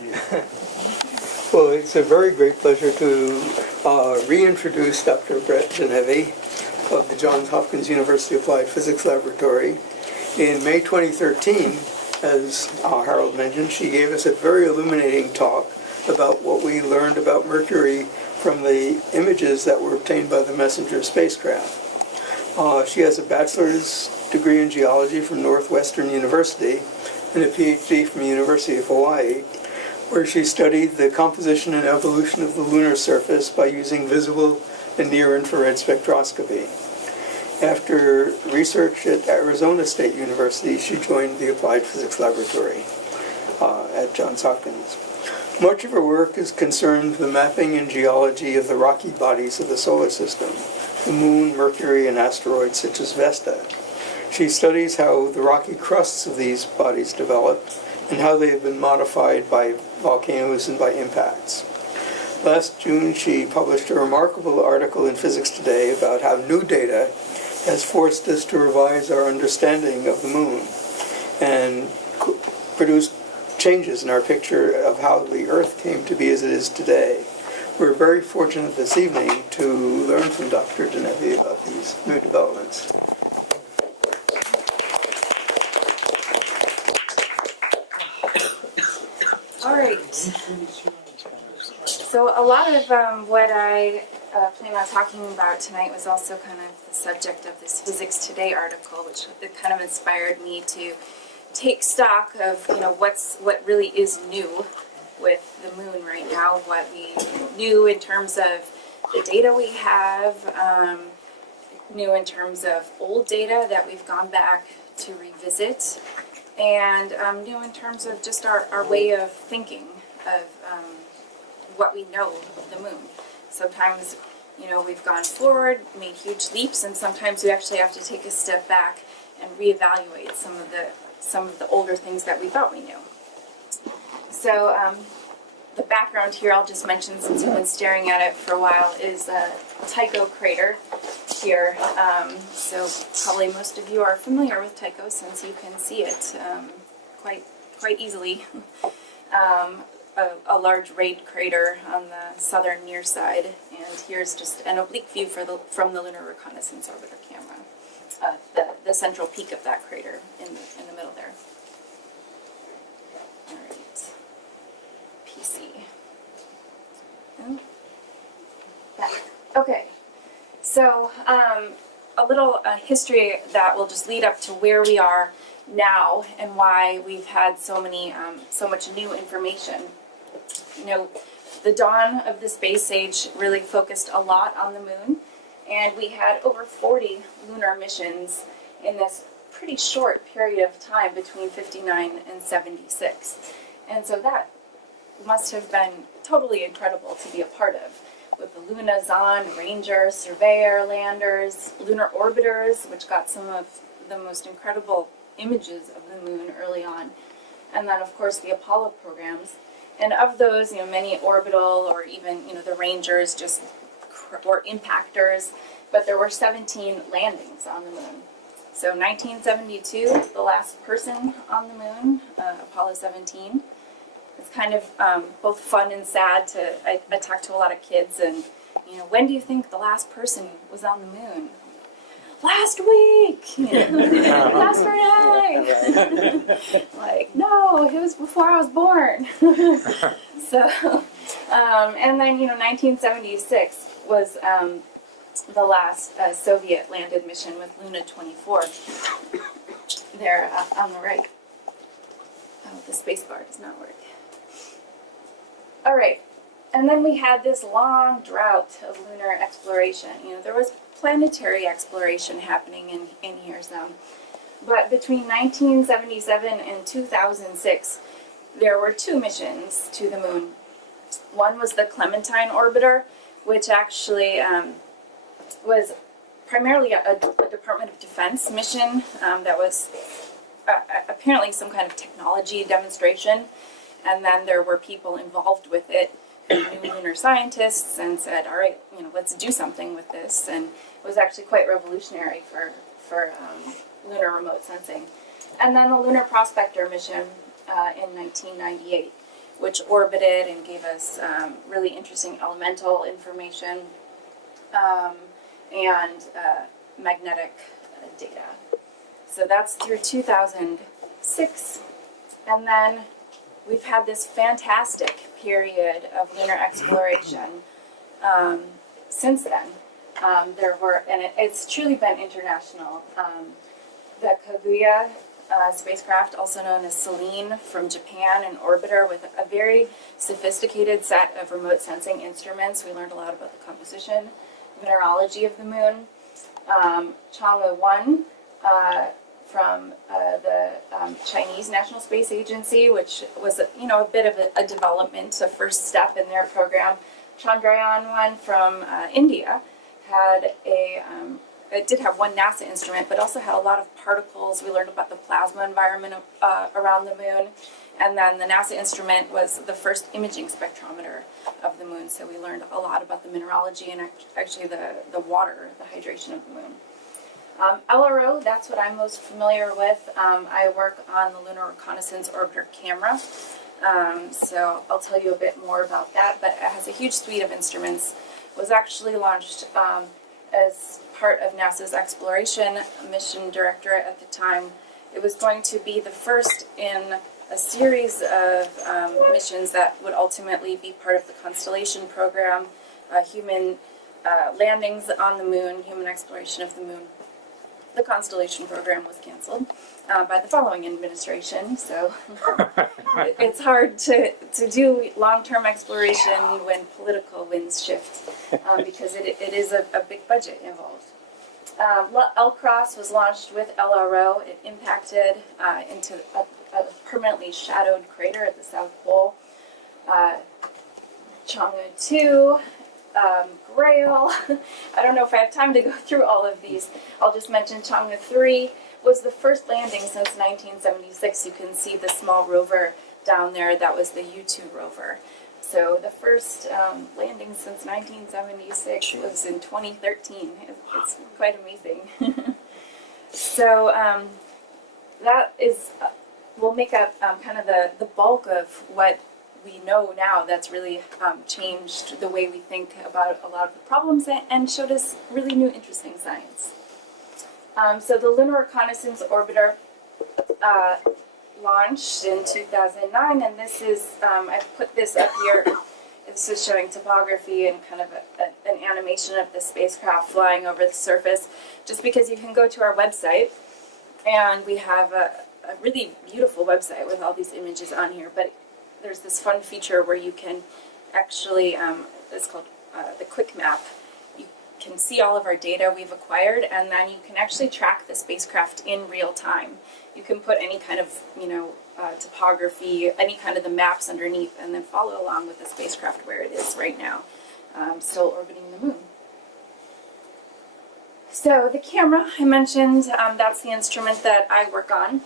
Well, it's a very great pleasure to reintroduce Dr. Brett Denevi of the Johns Hopkins University Applied Physics Laboratory. In May 2013, as Harold mentioned, she gave us a very illuminating talk about what we learned about Mercury from the images that were obtained by the Messenger spacecraft. She has a bachelor's degree in geology from Northwestern University and a PhD from the University of Hawaii, where she studied the composition and evolution of the lunar surface by using visible and near-infrared spectroscopy. After research at Arizona State University, she joined the Applied Physics Laboratory at Johns Hopkins. Much of her work is concerned with the mapping and geology of the rocky bodies of the solar system, the Moon, Mercury, and asteroids such as Vesta. She studies how the rocky crusts of these bodies develop and how they have been modified by volcanoes and by impacts. Last June, she published a remarkable article in Physics Today about how new data has forced us to revise our understanding of the Moon and produced changes in our picture of how the Earth came to be as it is today. We're very fortunate this evening to learn from Dr. Denevi about these new developments. All right. So a lot of what I plan on talking about tonight was also kind of the subject of this Physics Today article, which kind of inspired me to take stock of what really is new with the Moon right now, what we knew in terms of the data we have, new in terms of old data that we've gone back to revisit, and new in terms of just our way of thinking of what we know of the Moon. Sometimes, we've gone forward, made huge leaps, and sometimes we actually have to take a step back and reevaluate some of the older things that we thought we knew. So the background here, I'll just mention since you've been staring at it for a while, is Tycho crater here. So probably most of you are familiar with Tycho since you can see it quite easily. A large rayed crater on the southern near side, and here's just an oblique view from the Lunar Reconnaissance orbiter camera. The central peak of that crater in the middle there. All right. PC. Back. Okay. So a little history that will just lead up to where we are now and why we've had so much new information. The dawn of the space age really focused a lot on the Moon, and we had over 40 lunar missions in this pretty short period of time between 59 and 76. And so that must have been totally incredible to be a part of, with the Luna, Zond, Ranger, Surveyor landers, lunar orbiters, which got some of the most incredible images of the Moon early on, and then of course the Apollo programs. And of those, many orbital or even, the Rangers or impactors, but there were 17 landings on the Moon. So 1972, the last person on the Moon, Apollo 17. It's kind of both fun and sad I talk to a lot of kids and, when do you think the last person was on the Moon? Last week! Last Friday! Like, no, it was before I was born. So, and then, 1976 was the last Soviet landed mission with Luna 24. There on the right. Oh, the space bar does not work. All right. And then we had this long drought of lunar exploration. There was planetary exploration happening in years now. But between 1977 and 2006, there were two missions to the Moon. One was the Clementine orbiter, which actually was primarily a Department of Defense mission that was apparently some kind of technology demonstration. And then there were people involved with it who knew lunar scientists and said, all right, let's do something with this. And it was actually quite revolutionary for lunar remote sensing. And then the Lunar Prospector mission in 1998, which orbited and gave us really interesting elemental information and magnetic data. So that's through 2006. And then we've had this fantastic period of lunar exploration since then. It's truly been international. The Kaguya spacecraft, also known as Selene from Japan, an orbiter with a very sophisticated set of remote sensing instruments. We learned a lot about the composition, mineralogy of the moon. Chang'e 1 from the Chinese National Space Agency, which was a bit of a development, a first step in their program. Chandrayaan 1 from India had it did have one NASA instrument, but also had a lot of particles. We learned about the plasma environment around the moon. And then the NASA instrument was the first imaging spectrometer of the moon. So we learned a lot about the mineralogy and actually the water, the hydration of the moon. LRO, that's what I'm most familiar with. I work on the Lunar Reconnaissance Orbiter camera. So I'll tell you a bit more about that, but it has a huge suite of instruments. It was actually launched as part of NASA's exploration mission directorate at the time. It was going to be the first in a series of missions that would ultimately be part of the Constellation program, human landings on the moon, human exploration of the moon. The Constellation program was canceled by the following administration, so it's hard to do long-term exploration when political winds shift because it is a big budget involved. LCROSS was launched with LRO. It impacted into a permanently shadowed crater at the South Pole. Chang'e 2, Grail. I don't know if I have time to go through all of these. I'll just mention Chang'e 3 was the first landing since 1976. You can see the small rover down there. That was the U2 rover. So the first landing since 1976 was in 2013. It's quite amazing. So that is, will make up kind of the bulk of what we know now that's really changed the way we think about a lot of the problems and showed us really new interesting science. So the Lunar Reconnaissance Orbiter launched in 2009, and this is, I've put this up here. This is showing topography and kind of an animation of the spacecraft flying over the surface, just because you can go to our website, and we have a really beautiful website with all these images on here, but there's this fun feature where you can actually, it's called the Quick Map. You can see all of our data we've acquired, and then you can actually track the spacecraft in real time. You can put any kind of, topography, any kind of the maps underneath, and then follow along with the spacecraft where it is right now, still orbiting the moon. So the camera, I mentioned, that's the instrument that I work on.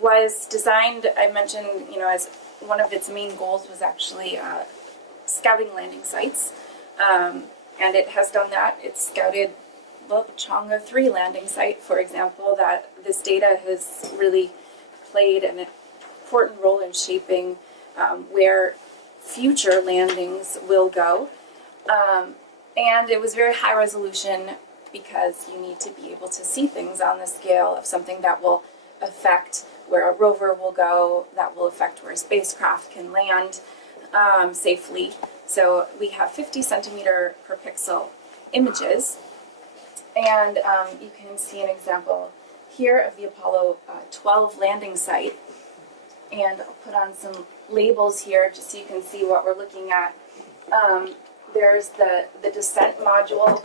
Was designed, I mentioned, as one of its main goals was actually scouting landing sites. And it has done that. It's scouted the Chang'e 3 landing site, for example, that this data has really played an important role in shaping where future landings will go. And it was very high resolution because you need to be able to see things on the scale of something that will affect where a rover will go, that will affect where a spacecraft can land safely. So we have 50 centimeter per pixel images, and you can see an example here of the Apollo 12 landing site. And I'll put on some labels here just so you can see what we're looking at. There's the descent module.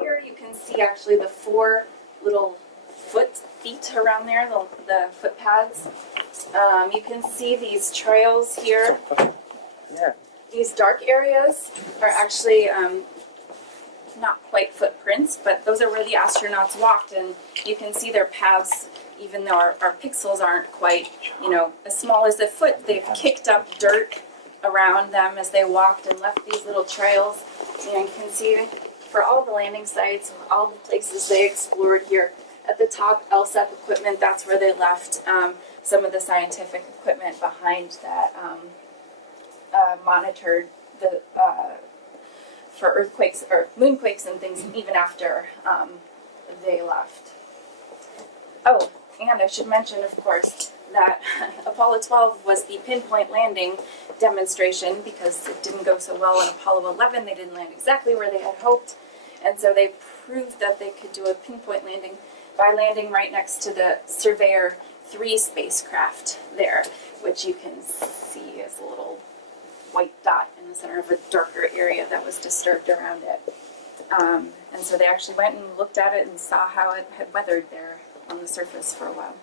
Here you can see actually the 4 little feet around there, the foot pads. You can see these trails here. Yeah. These dark areas are actually not quite footprints, but those are where the astronauts walked, and you can see their paths, even though our pixels aren't quite, as small as a foot. They've kicked up dirt around them as they walked and left these little trails. And you can see for all the landing sites, all the places they explored here. At the top, LSEP equipment, that's where they left some of the scientific equipment behind that monitored the for earthquakes or moonquakes and things even after they left. Oh, and I should mention, of course, that Apollo 12 was the pinpoint landing demonstration because it didn't go so well in Apollo 11. They didn't land exactly where they had hoped. And so they proved that they could do a pinpoint landing by landing right next to the Surveyor 3 spacecraft there, which you can see as a little white dot in the center of a darker area that was disturbed around it. And so they actually went and looked at it and saw how it had weathered there on the surface for a while.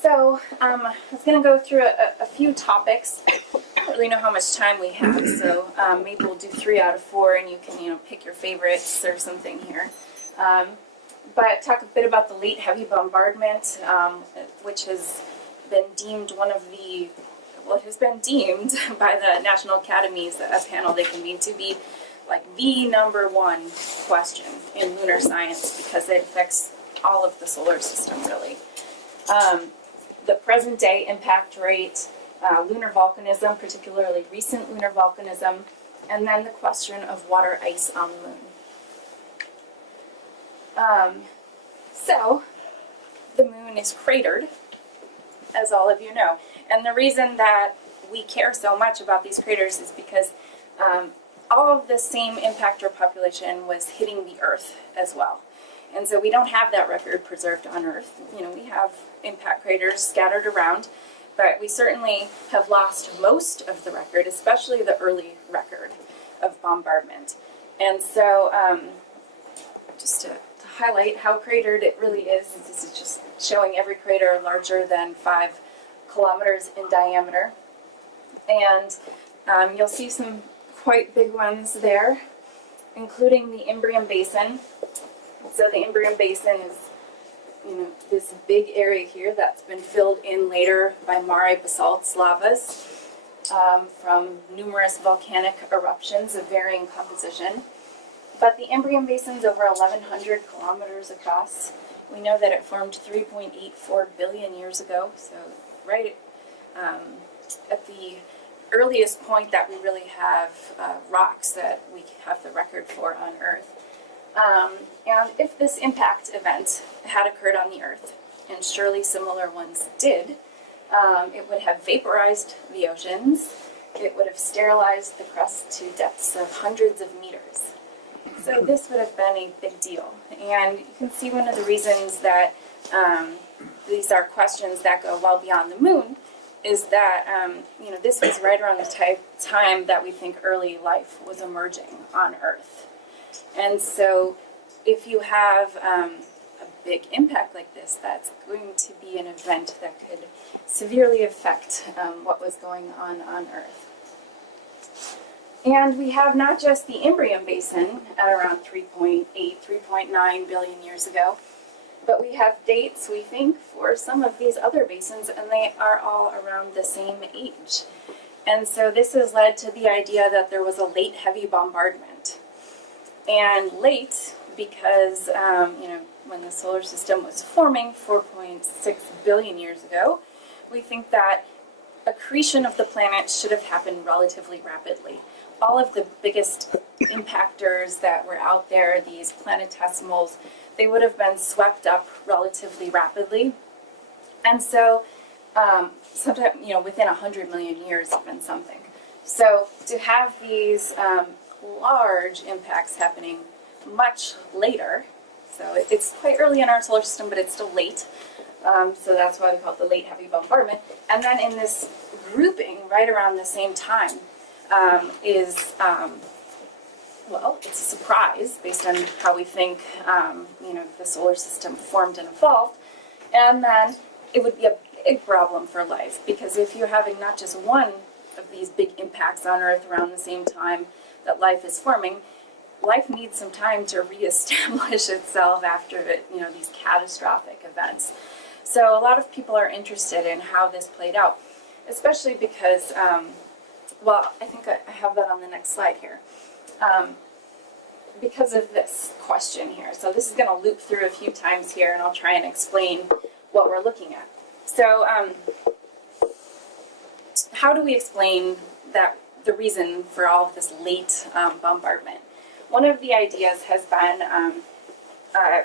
So I was going to go through a few topics. I don't really know how much time we have, so maybe we'll do 3 out of 4, and you can pick your favorites or something here. But talk a bit about the late heavy bombardment, which has been deemed it has been deemed by the National Academies, a panel they convened, to be like the #1 question in lunar science because it affects all of the solar system, really. The present day impact rate, lunar volcanism, particularly recent lunar volcanism, and then the question of water ice on the moon. So, the moon is cratered, as all of you know. And the reason that we care so much about these craters is because all of the same impactor population was hitting the Earth as well. And so we don't have that record preserved on Earth. We have impact craters scattered around, but we certainly have lost most of the record, especially the early record of bombardment. And so just to highlight how cratered it really is, this is just showing every crater larger than 5 kilometers in diameter. And you'll see some quite big ones there, including the Imbrium Basin. So the Imbrium Basin is, this big area here that's been filled in later by Mare basalts lavas from numerous volcanic eruptions of varying composition. But the Imbrium Basin's over 1,100 kilometers across. We know that it formed 3.84 billion years ago, so right at the earliest point that we really have rocks that we have the record for on Earth. And if this impact event had occurred on the Earth, and surely similar ones did, it would have vaporized the oceans, it would have sterilized the crust to depths of hundreds of meters. So this would have been a big deal. And you can see one of the reasons that these are questions that go well beyond the moon is that, this was right around the time that we think early life was emerging on Earth. And so if you have a big impact like this, that's going to be an event that could severely affect what was going on Earth. And we have not just the Imbrium Basin at around 3.8, 3.9 billion years ago, but we have dates, we think, for some of these other basins, and they are all around the same age. And so this has led to the idea that there was a late heavy bombardment. And late because, when the solar system was forming 4.6 billion years ago, we think that accretion of the planet should have happened relatively rapidly. All of the biggest impactors that were out there, these planetesimals, they would have been swept up relatively rapidly. And so, sometime, within 100 million years, even something. So to have these large impacts happening much later, so it's quite early in our solar system, but it's still late. So that's why we call it the late heavy bombardment. And then in this grouping, right around the same time, it's a surprise based on how we think, the solar system formed and evolved. And then it would be a big problem for life, because if you're having not just one of these big impacts on Earth around the same time that life is forming, life needs some time to reestablish itself after these catastrophic events. So a lot of people are interested in how this played out, especially because, I think I have that on the next slide here. Because of this question here. So this is going to loop through a few times here, and I'll try and explain what we're looking at. So how do we explain that the reason for all of this late bombardment? One of the ideas has been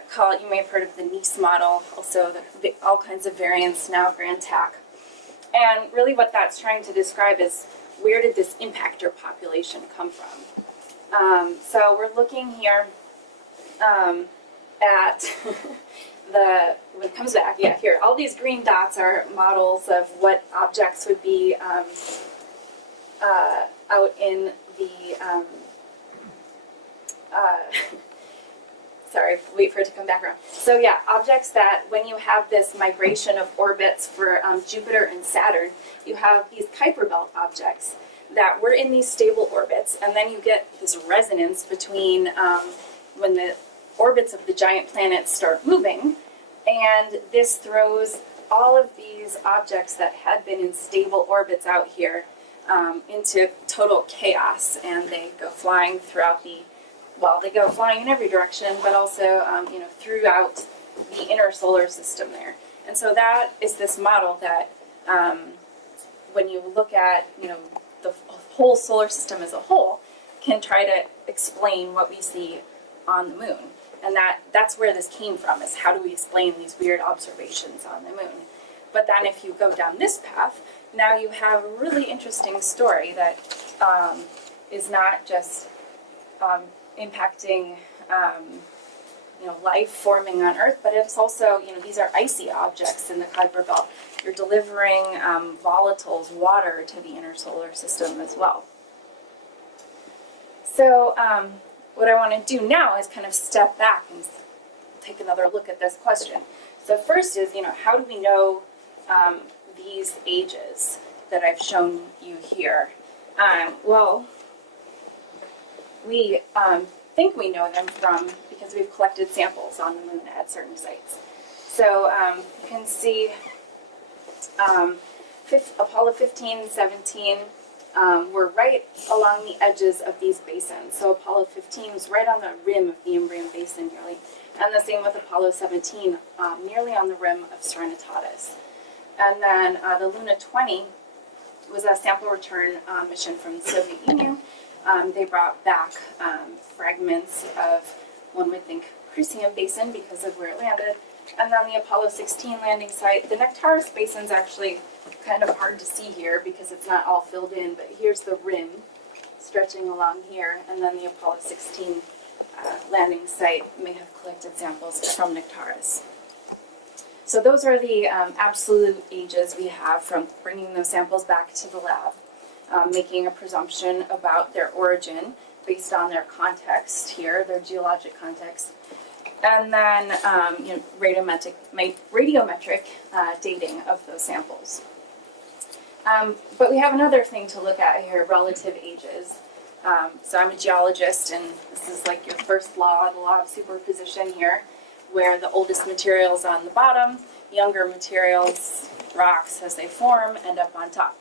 called, you may have heard of the Nice model, also all kinds of variants now, Grand TAC. And really what that's trying to describe is where did this impactor population come from? So we're looking here at when it comes back, yeah, here, all these green dots are models of what objects would be out in the, sorry, wait for it to come back around. So yeah, objects that when you have this migration of orbits for Jupiter and Saturn, you have these Kuiper belt objects that were in these stable orbits, and then you get this resonance between when the orbits of the giant planets start moving, and this throws all of these objects that had been in stable orbits out here into total chaos, and they go flying throughout they go flying in every direction, but also throughout the inner solar system there. And so that is this model that when you look at the whole solar system as a whole, can try to explain what we see on the moon. And that's where this came from, is how do we explain these weird observations on the moon. But then if you go down this path, now you have a really interesting story that is not just impacting life forming on Earth, but it's also, these are icy objects in the Kuiper belt. You're delivering volatiles, water, to the inner solar system as well. So what I want to do now is kind of step back and take another look at this question. So first is, how do we know these ages that I've shown you here? Well, we think we know them because we've collected samples on the moon at certain sites. So you can see Apollo 15, 17 were right along the edges of these basins. So Apollo 15 was right on the rim of the Imbrium Basin nearly, and the same with Apollo 17, nearly on the rim of Serenitatis. And then the Luna 20 was a sample return mission from the Soviet Union. They brought back fragments of, one would think, Crucium Basin because of where it landed. And then the Apollo 16 landing site. The Nectaris Basin's actually kind of hard to see here because it's not all filled in, but here's the rim stretching along here, and then the Apollo 16 landing site may have collected samples from Nectaris. So those are the absolute ages we have from bringing those samples back to the lab, making a presumption about their origin based on their context here, their geologic context, and then radiometric dating of those samples. But we have another thing to look at here, relative ages. So I'm a geologist, and this is like your first law, the law of superposition here, where the oldest materials on the bottom, younger materials, rocks as they form, end up on top.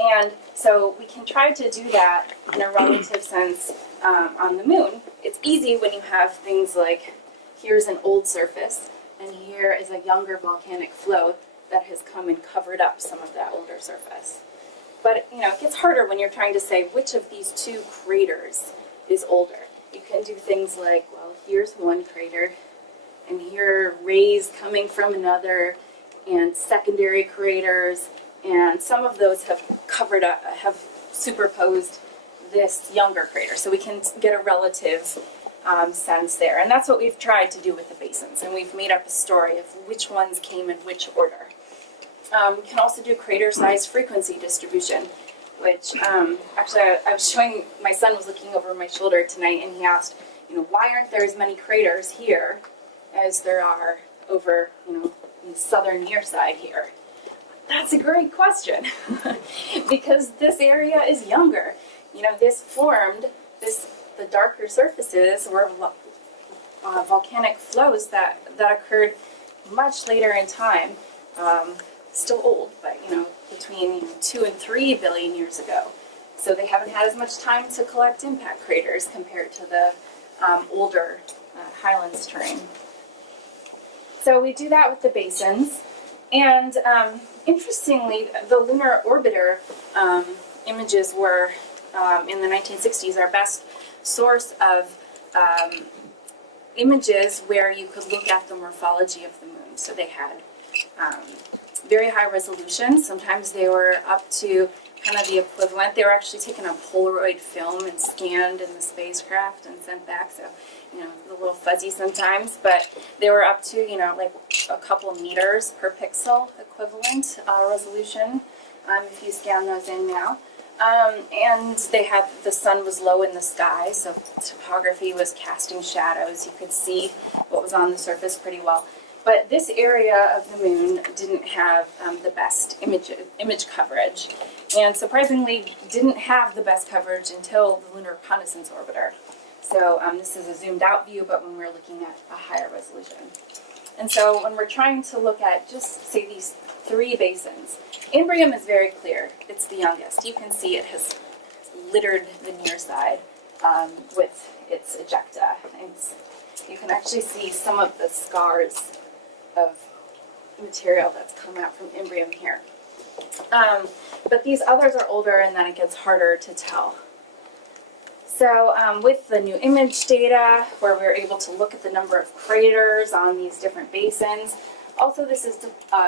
And so we can try to do that in a relative sense on the moon. It's easy when you have things like, here's an old surface, and here is a younger volcanic flow that has come and covered up some of that older surface. But it gets harder when you're trying to say which of these two craters is older. You can do things like, well, here's one crater, and here are rays coming from another, and secondary craters, and some of those have covered up, have superposed this younger crater. So we can get a relative sense there. And that's what we've tried to do with the basins. And we've made up a story of which ones came in which order. We can also do crater size frequency distribution, which actually I was showing, my son was looking over my shoulder tonight, and he asked, why aren't there as many craters here as there are over, the southern near side here? That's a great question, because this area is younger. This formed, the darker surfaces were volcanic flows that occurred much later in time, still old, but between 2 and 3 billion years ago. So they haven't had as much time to collect impact craters compared to the older highlands terrain. So we do that with the basins. And interestingly, the lunar orbiter images were, in the 1960s, our best source of images where you could look at the morphology of the moon. So they had very high resolution. Sometimes they were up to kind of the equivalent. They were actually taken on Polaroid film and scanned in the spacecraft and sent back. So, you know, a little fuzzy sometimes, but they were up to, you know, like a couple meters per pixel equivalent resolution if you scan those in now. And they had, the sun was low in the sky, so topography was casting shadows. You could see what was on the surface pretty well. But this area of the moon didn't have the best image coverage, and surprisingly didn't have the best coverage until the Lunar Reconnaissance orbiter. So this is a zoomed out view, but when we're looking at a higher resolution. And so when we're trying to look at just, say, these three basins, Imbrium is very clear. It's the youngest. You can see it has littered the near side with its ejecta. And you can actually see some of the scars of material that's come out from Imbrium here. But these others are older, and then it gets harder to tell. So with the new image data, where we're able to look at the number of craters on these different basins, also this is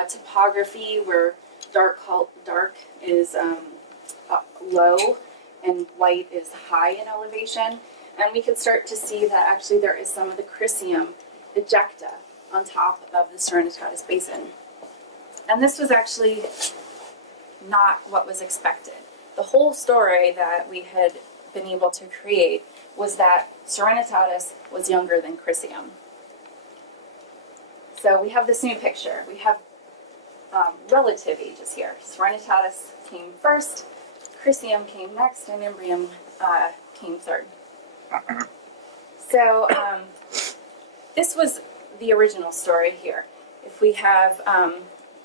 topography, where dark is low and white is high in elevation. And we could start to see that actually there is some of the Crisium ejecta on top of the Serenitatis Basin. And this was actually not what was expected. The whole story that we had been able to create was that Serenitatis was younger than Crisium. So we have this new picture. We have relative ages here. Serenitatis came first, Crisium came next, and Imbrium came third. So this was the original story here. If we have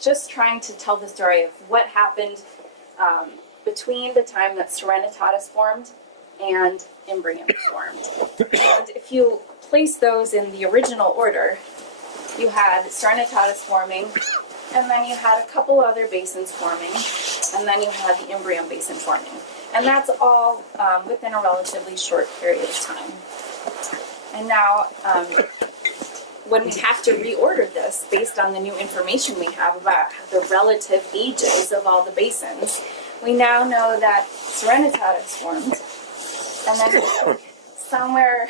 just trying to tell the story of what happened between the time that Serenitatis formed and Imbrium formed. And if you place those in the original order, you had Serenitatis forming, and then you had a couple other basins forming, and then you had the Imbrium basin forming. And that's all within a relatively short period of time. And now, when we have to reorder this based on the new information we have about the relative ages of all the basins, we now know that Serenitatis formed, and then somewhere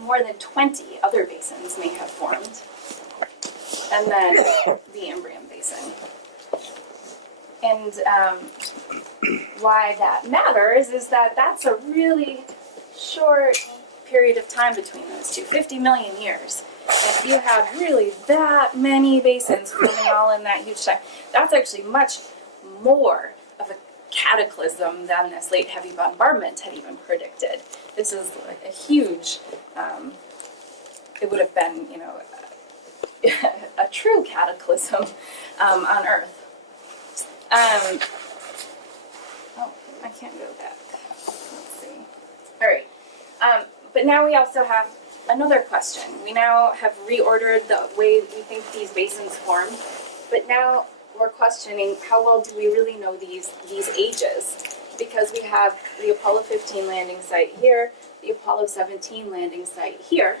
more than 20 other basins may have formed, and then the Imbrium basin. And why that matters is that that's a really short period of time between those two, 50 million years. If you had really that many basins forming all in that huge time, that's actually much more of a cataclysm than this late heavy bombardment had even predicted. This is like a huge, it would have been, you know, a true cataclysm on Earth. Oh, I can't go back. Let's see. All right. But now we also have another question. We now have reordered the way we think these basins form, but now we're questioning how well do we really know these ages? Because we have the Apollo 15 landing site here, the Apollo 17 landing site here,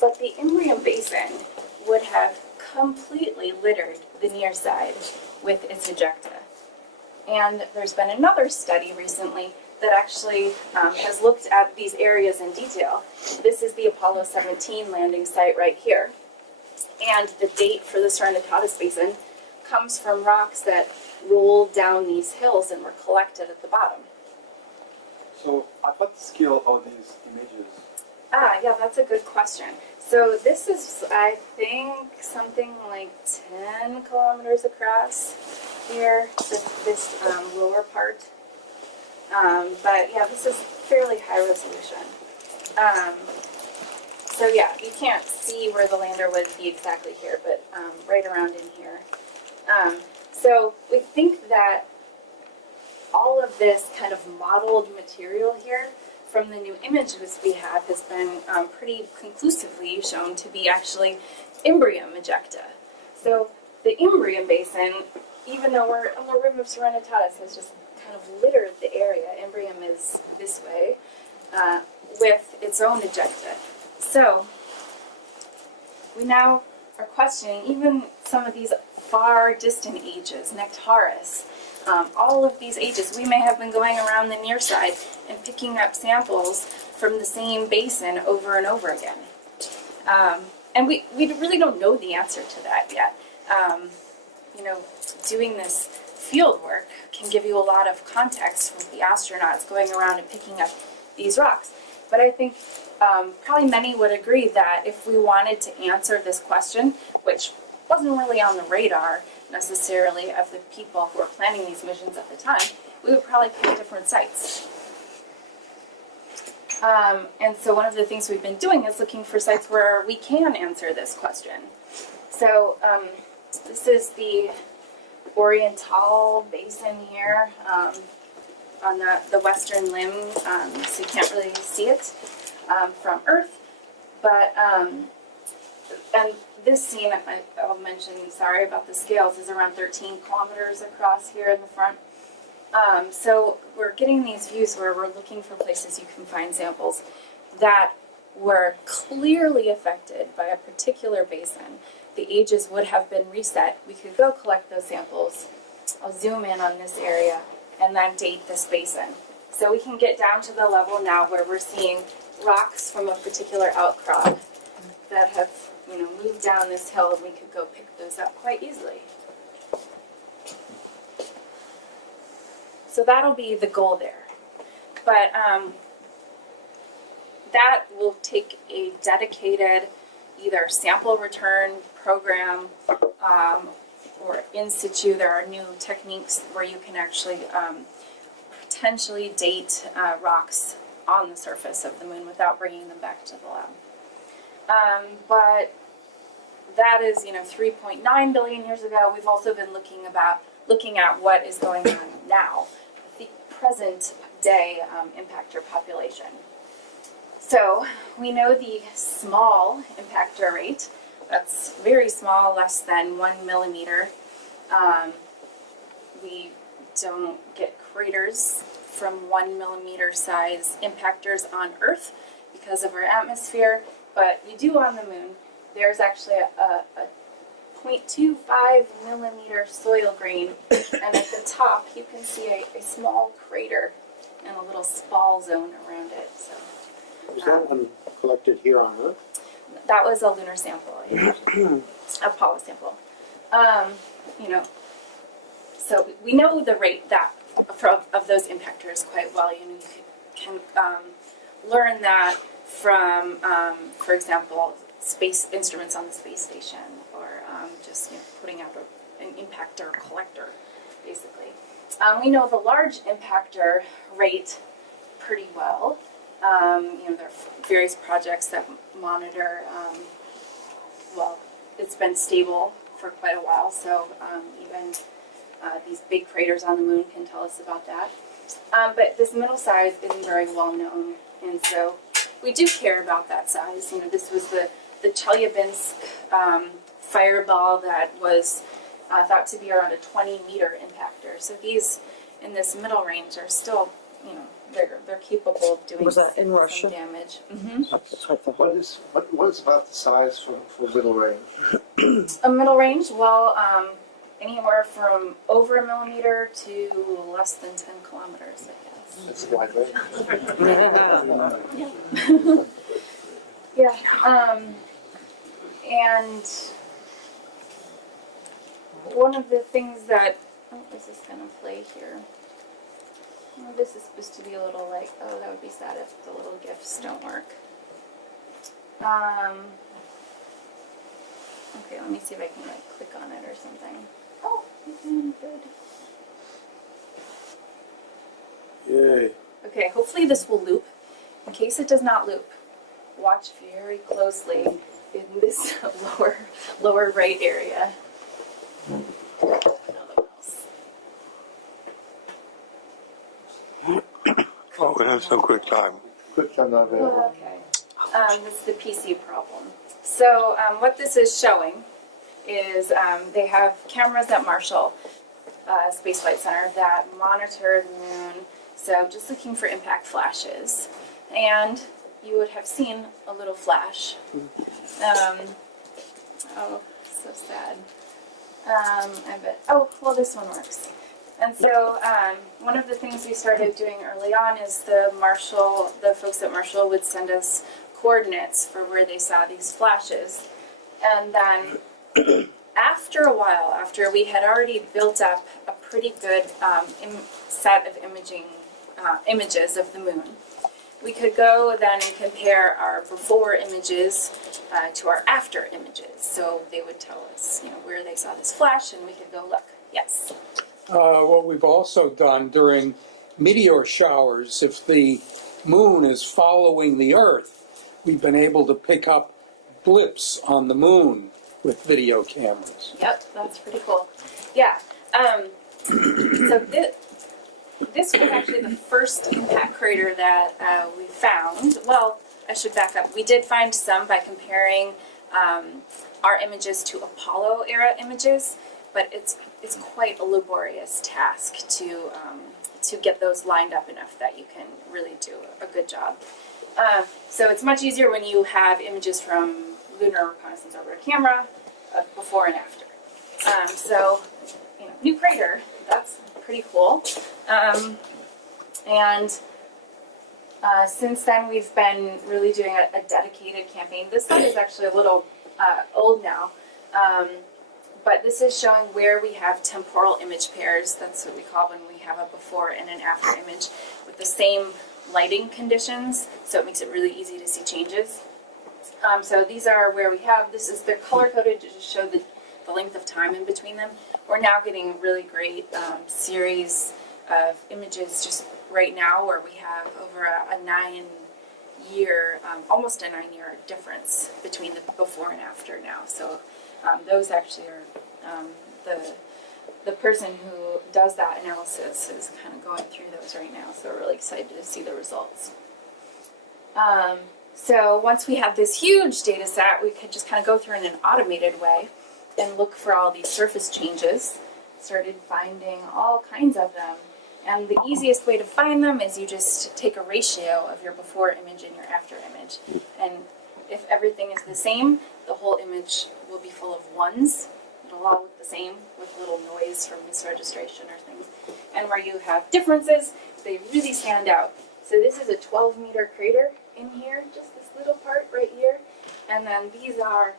but the Imbrium basin would have completely littered the near side with its ejecta. And there's been another study recently that actually has looked at these areas in detail. This is the Apollo 17 landing site right here. And the date for the Serenitatis Basin comes from rocks that rolled down these hills and were collected at the bottom. So, what the scale of these images? Yeah, that's a good question. So this is, I think, something like 10 kilometers across here, this lower part. But yeah, this is fairly high resolution. So yeah, you can't see where the lander would be exactly here, but right around in here. So we think that all of this kind of modeled material here from the new images we have has been pretty conclusively shown to be actually Imbrium ejecta. So the Imbrium basin, even though we're on the rim of Serenitatis, has just kind of littered the area. Imbrium is this way with its own ejecta. So we now are questioning even some of these far distant ages, Nectaris. All of these ages, we may have been going around the near side and picking up samples from the same basin over and over again. And we really don't know the answer to that yet. Doing this field work can give you a lot of context with the astronauts going around and picking up these rocks. But I think probably many would agree that if we wanted to answer this question, which wasn't really on the radar necessarily of the people who were planning these missions at the time, we would probably pick different sites. And so one of the things we've been doing is looking for sites where we can answer this question. So this is the Oriental Basin here on the western limb, so you can't really see it from Earth. But, and this scene, I'll mention, sorry about the scales, is around 13 kilometers across here in the front. So we're getting these views where we're looking for places you can find samples that were clearly affected by a particular basin. The ages would have been reset. We could go collect those samples. I'll zoom in on this area and then date this basin. So we can get down to the level now where we're seeing rocks from a particular outcrop that have moved down this hill, and we could go pick those up quite easily. So that'll be the goal there. But that will take a dedicated either sample return program or in situ. There are new techniques where you can actually potentially date rocks on the surface of the moon without bringing them back to the lab. But that is, 3.9 billion years ago. We've also been looking at what is going on now, the present day impactor population. So we know the small impactor rate. That's very small, less than 1 millimeter. We don't get craters from 1 millimeter size impactors on Earth because of our atmosphere, but we do on the moon. There's actually a 0.25 millimeter soil grain, and at the top you can see a small crater and a little spall zone around it. So Was that one collected here on Earth? that was a lunar sample, a Apollo sample. So we know the rate that of those impactors quite well. You can learn that from, for example, space instruments on the space station, or just putting out an impactor collector, basically. We know the large impactor rate pretty well. There are various projects that monitor. It's been stable for quite a while, so even these big craters on the moon can tell us about that. But this middle size isn't very well known, and so we do care about that size. This was the Chelyabinsk fireball that was thought to be around a 20-meter impactor. So these in this middle range are still, they're capable of doing Was that in some Russia? damage. That's what the What is about the size for middle range? A middle range, anywhere from over 1 millimeter to less than 10 kilometers, I guess. It's a wide range. Yeah. And one of the things that, is this going to play here? This is supposed to be a little that would be sad if the little GIFs don't work. Okay, let me see if I can click on it or something. Oh, good. Yay. Okay, hopefully this will loop. In case it does not loop, watch very closely in this lower right area. Oh, we have some quick time. Switch are not available. Okay. That's the PC problem. So what this is showing is they have cameras at Marshall Space Flight Center that monitor the moon. So just looking for impact flashes. And you would have seen a little flash. Oh, so sad. I bet. Oh, well, this one works. And so one of the things we started doing early on is the folks at Marshall would send us coordinates for where they saw these flashes. And then after a while, after we had already built up a pretty good set of images of the moon, we could go then and compare our before images to our after images. So they would tell us, where they saw this flash, and we could go look. Yes. What we've also done during meteor showers, if the moon is following the Earth, we've been able to pick up blips on the moon with video cameras. Yep, that's pretty cool. Yeah. So this was actually the first impact crater that we found. Well, I should back up. We did find some by comparing our images to Apollo era images, but it's quite a laborious task to get those lined up enough that you can really do a good job. So it's much easier when you have images from lunar reconnaissance over a camera of before and after. So, new crater, that's pretty cool. And since then, we've been really doing a dedicated campaign. This site is actually a little old now, but this is showing where we have temporal image pairs. That's what we call when we have a before and an after image with the same lighting conditions, so it makes it really easy to see changes. So these are where we have, this is they're color-coded to just show the length of time in between them. We're now getting really great series of images just right now where we have over a 9-year, almost a 9-year difference between the before and after now. So those actually are, the person who does that analysis is kind of going through those right now, so we're really excited to see the results. So once we had this huge data set, we could just kind of go through in an automated way and look for all these surface changes. Started finding all kinds of them. And the easiest way to find them is you just take a ratio of your before image and your after image. And if everything is the same, the whole image will be full of ones. It'll all look the same with little noise from misregistration or things. And where you have differences, they really stand out. So this is a 12-meter crater in here, just this little part right here. And then these are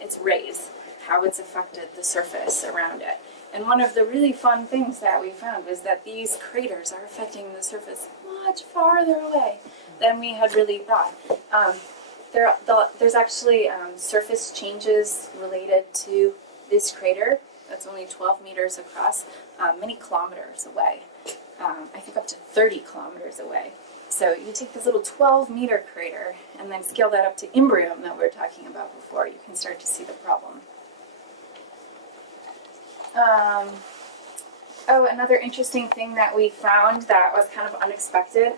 its rays, how it's affected the surface around it. And one of the really fun things that we found was that these craters are affecting the surface much farther away than we had really thought. There's actually surface changes related to this crater that's only 12 meters across, many kilometers away. I think up to 30 kilometers away. So you take this little 12-meter crater and then scale that up to Imbrium that we were talking about before, you can start to see the problem. Another interesting thing that we found that was kind of unexpected,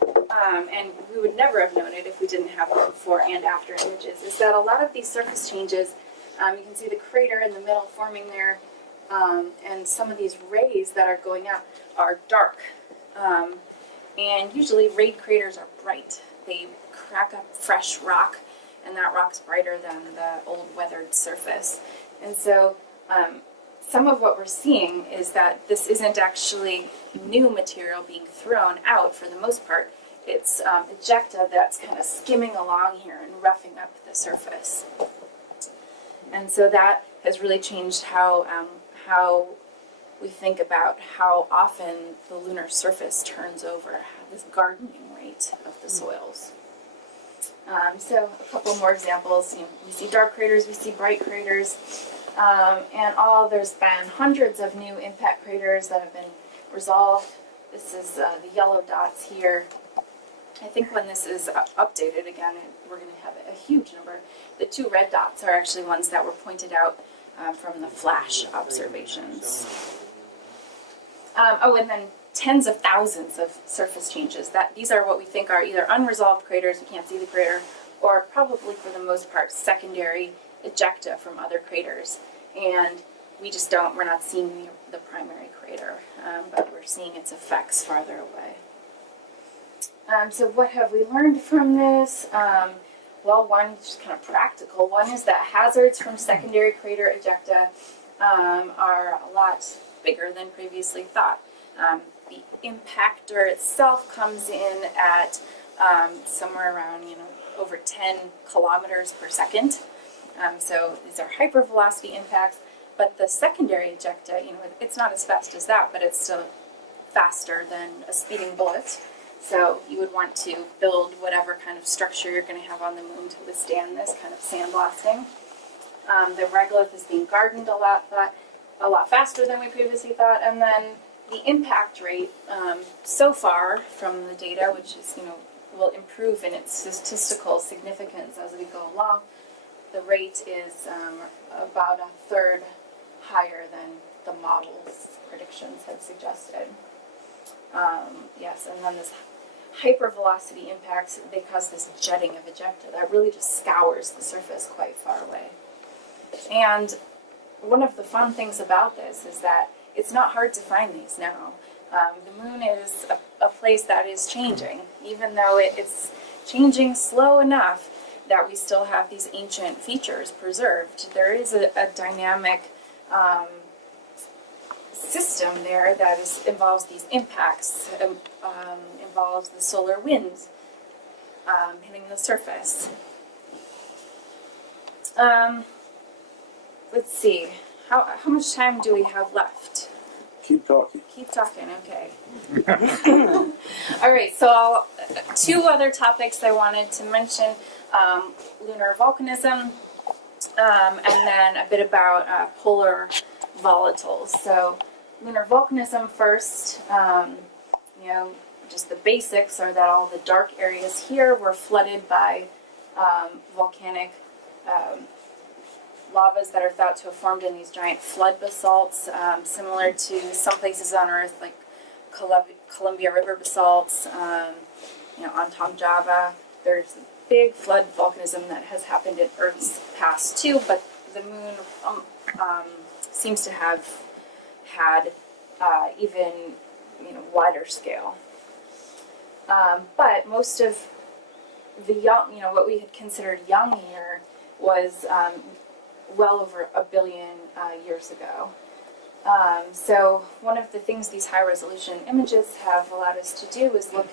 and we would never have known it if we didn't have the before and after images, is that a lot of these surface changes, you can see the crater in the middle forming there, and some of these rays that are going out are dark. And usually rayed craters are bright. They crack up fresh rock, and that rock's brighter than the old weathered surface. And so some of what we're seeing is that this isn't actually new material being thrown out for the most part. It's ejecta that's kind of skimming along here and roughing up the surface. And so that has really changed how we think about how often the lunar surface turns over, this gardening rate of the soils. So a couple more examples. We see dark craters, we see bright craters, and there's been hundreds of new impact craters that have been resolved. This is the yellow dots here. I think when this is updated again, we're going to have a huge number. The 2 red dots are actually ones that were pointed out from the flash observations. And then tens of thousands of surface changes. These are what we think are either unresolved craters, we can't see the crater, or probably for the most part secondary ejecta from other craters. And we just we're not seeing the primary crater, but we're seeing its effects farther away. So what have we learned from this? Well, one, just kind of practical. One is that hazards from secondary crater ejecta are a lot bigger than previously thought. The impactor itself comes in at somewhere around, over 10 kilometers per second. So these are hypervelocity impacts. But the secondary ejecta, it's not as fast as that, but it's still faster than a speeding bullet. So you would want to build whatever kind of structure you're going to have on the moon to withstand this kind of sandblasting. The regolith is being gardened a lot faster than we previously thought, and then the impact rate so far from the data, which is will improve in its statistical significance as we go along. The rate is about a third higher than the model's predictions had suggested. Yes, and then this hypervelocity impacts, they cause this jetting of ejecta that really just scours the surface quite far away. And one of the fun things about this is that it's not hard to find these now. The moon is a place that is changing, even though it's changing slow enough that we still have these ancient features preserved. There is a dynamic system there that involves these impacts, involves the solar winds hitting the surface. Let's see, how much time do we have left? Keep talking. Keep talking, okay. All right, so two other topics I wanted to mention, lunar volcanism, and then a bit about polar volatiles. So lunar volcanism first, just the basics are that all the dark areas here were flooded by volcanic lavas that are thought to have formed in these giant flood basalts, similar to some places on Earth, like Columbia River basalts, on Tom Java. There's a big flood volcanism that has happened in Earth's past too, but the moon seems to have had even wider scale. But most of the young, what we had considered young here was well over 1 billion years ago. So one of the things these high resolution images have allowed us to do is look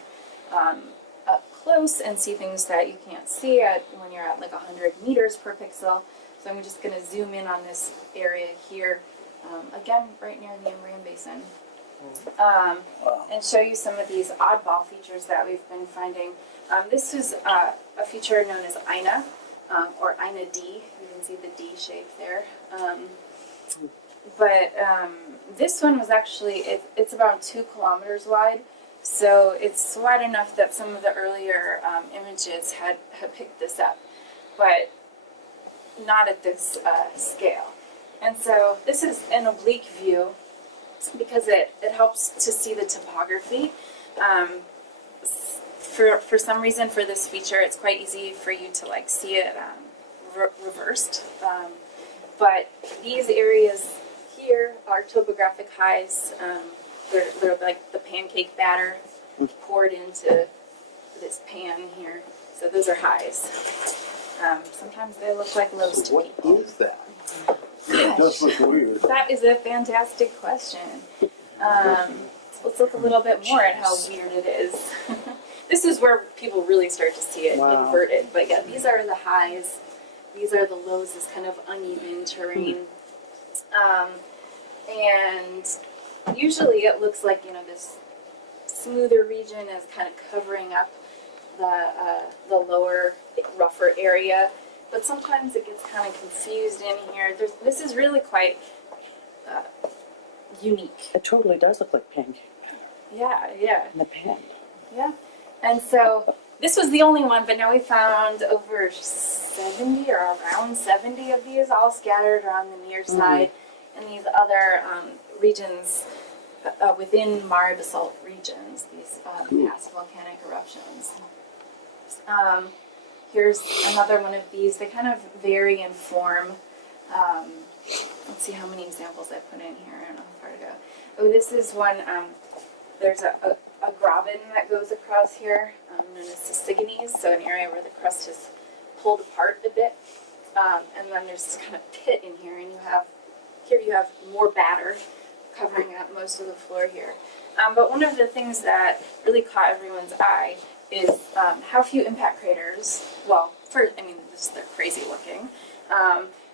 up close and see things that you can't see when you're at like 100 meters per pixel. So I'm just going to zoom in on this area here, again right near the Imbrium Basin, and show you some of these oddball features that we've been finding. This is a feature known as INA, or INA D. You can see the D shape there. But this one was actually, it's about 2 kilometers wide, so it's wide enough that some of the earlier images had picked this up, but not at this scale. And so this is an oblique view because it helps to see the topography. For some reason, for this feature, it's quite easy for you to see it reversed. But these areas here are topographic highs. They're like the pancake batter poured into this pan here. So those are highs. Sometimes they look like loaves to What people. is that? It does look weird. That is a fantastic question. Let's look a little bit more at how weird it is. This is where people really start to see it inverted. But yeah, these are the highs. These are the lows, this kind of uneven terrain. And usually it looks like, this smoother region is kind of covering up the lower, rougher area. But sometimes it gets kind of confused in here. This is really quite unique. It totally does look like pancake Yeah, yeah. in the pan. Yeah. And so this was the only one, but now we found over 70 or around 70 of these all scattered around the near side. And these other regions within Mare basalt regions, these past volcanic eruptions. Here's another one of these. They kind of vary in form. Let's see how many examples I put in here. I don't know how far to go. Oh, this is one. There's a graben that goes across here, known as Sissigonese, so an area where the crust is pulled apart a bit. And then there's this kind of pit in here, and you have more batter covering up most of the floor here. But one of the things that really caught everyone's eye is how few impact craters. Well, they're crazy looking,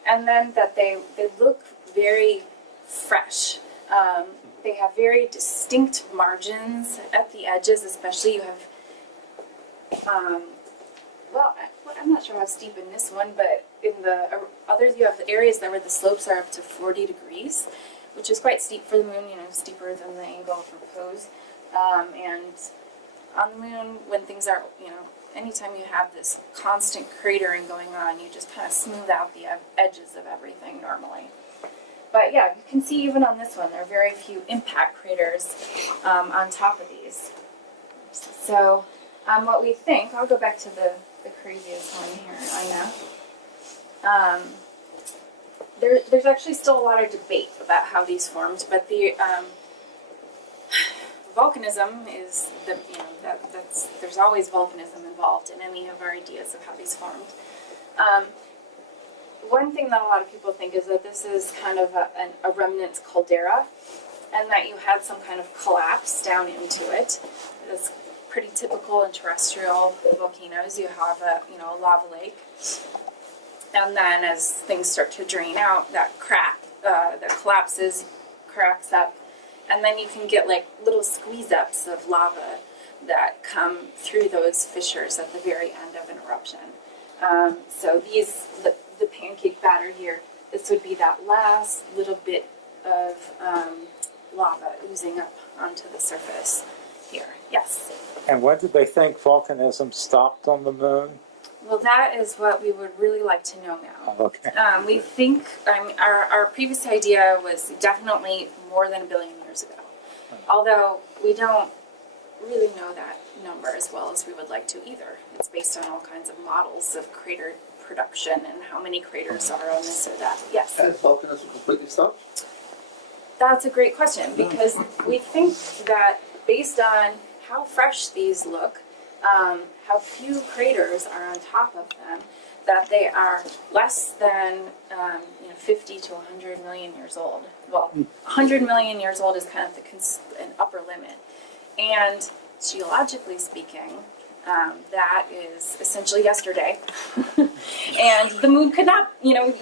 and then that they look very fresh. They have very distinct margins at the edges, especially you have. I'm not sure how steep in this one, but in the others you have the areas where the slopes are up to 40 degrees, which is quite steep for the moon, steeper than the angle of repose. And on the moon, when things are, anytime you have this constant cratering going on, you just kind of smooth out the edges of everything normally. But yeah, you can see even on this one, there are very few impact craters on top of these. So what we think, I'll go back to the craziest one here, Ina. There's actually still a lot of debate about how these formed, but the volcanism is there's always volcanism involved in any of our ideas of how these formed. One thing that a lot of people think is that this is kind of a remnant caldera, and that you had some kind of collapse down into it. It's pretty typical in terrestrial volcanoes. You have a lava lake, and then as things start to drain out, that collapses, cracks up, and then you can get like little squeeze ups of lava that come through those fissures at the very end of an eruption. So the pancake batter here, this would be that last little bit of lava oozing up onto the surface here. Yes? And when did they think volcanism stopped on the moon? Well, that is what we would really like to know now. Oh, okay. We think, our previous idea was definitely more than 1 billion years ago. Although we don't really know that number as well as we would like to either. It's based on all kinds of models of crater production and how many craters are on this or that. Yes? Has volcanism completely stopped? That's a great question, because we think that based on how fresh these look, how few craters are on top of them, that they are less than 50 to 100 million years old. Well, 100 million years old is kind of an upper limit. And geologically speaking, that is essentially yesterday. And the moon could not,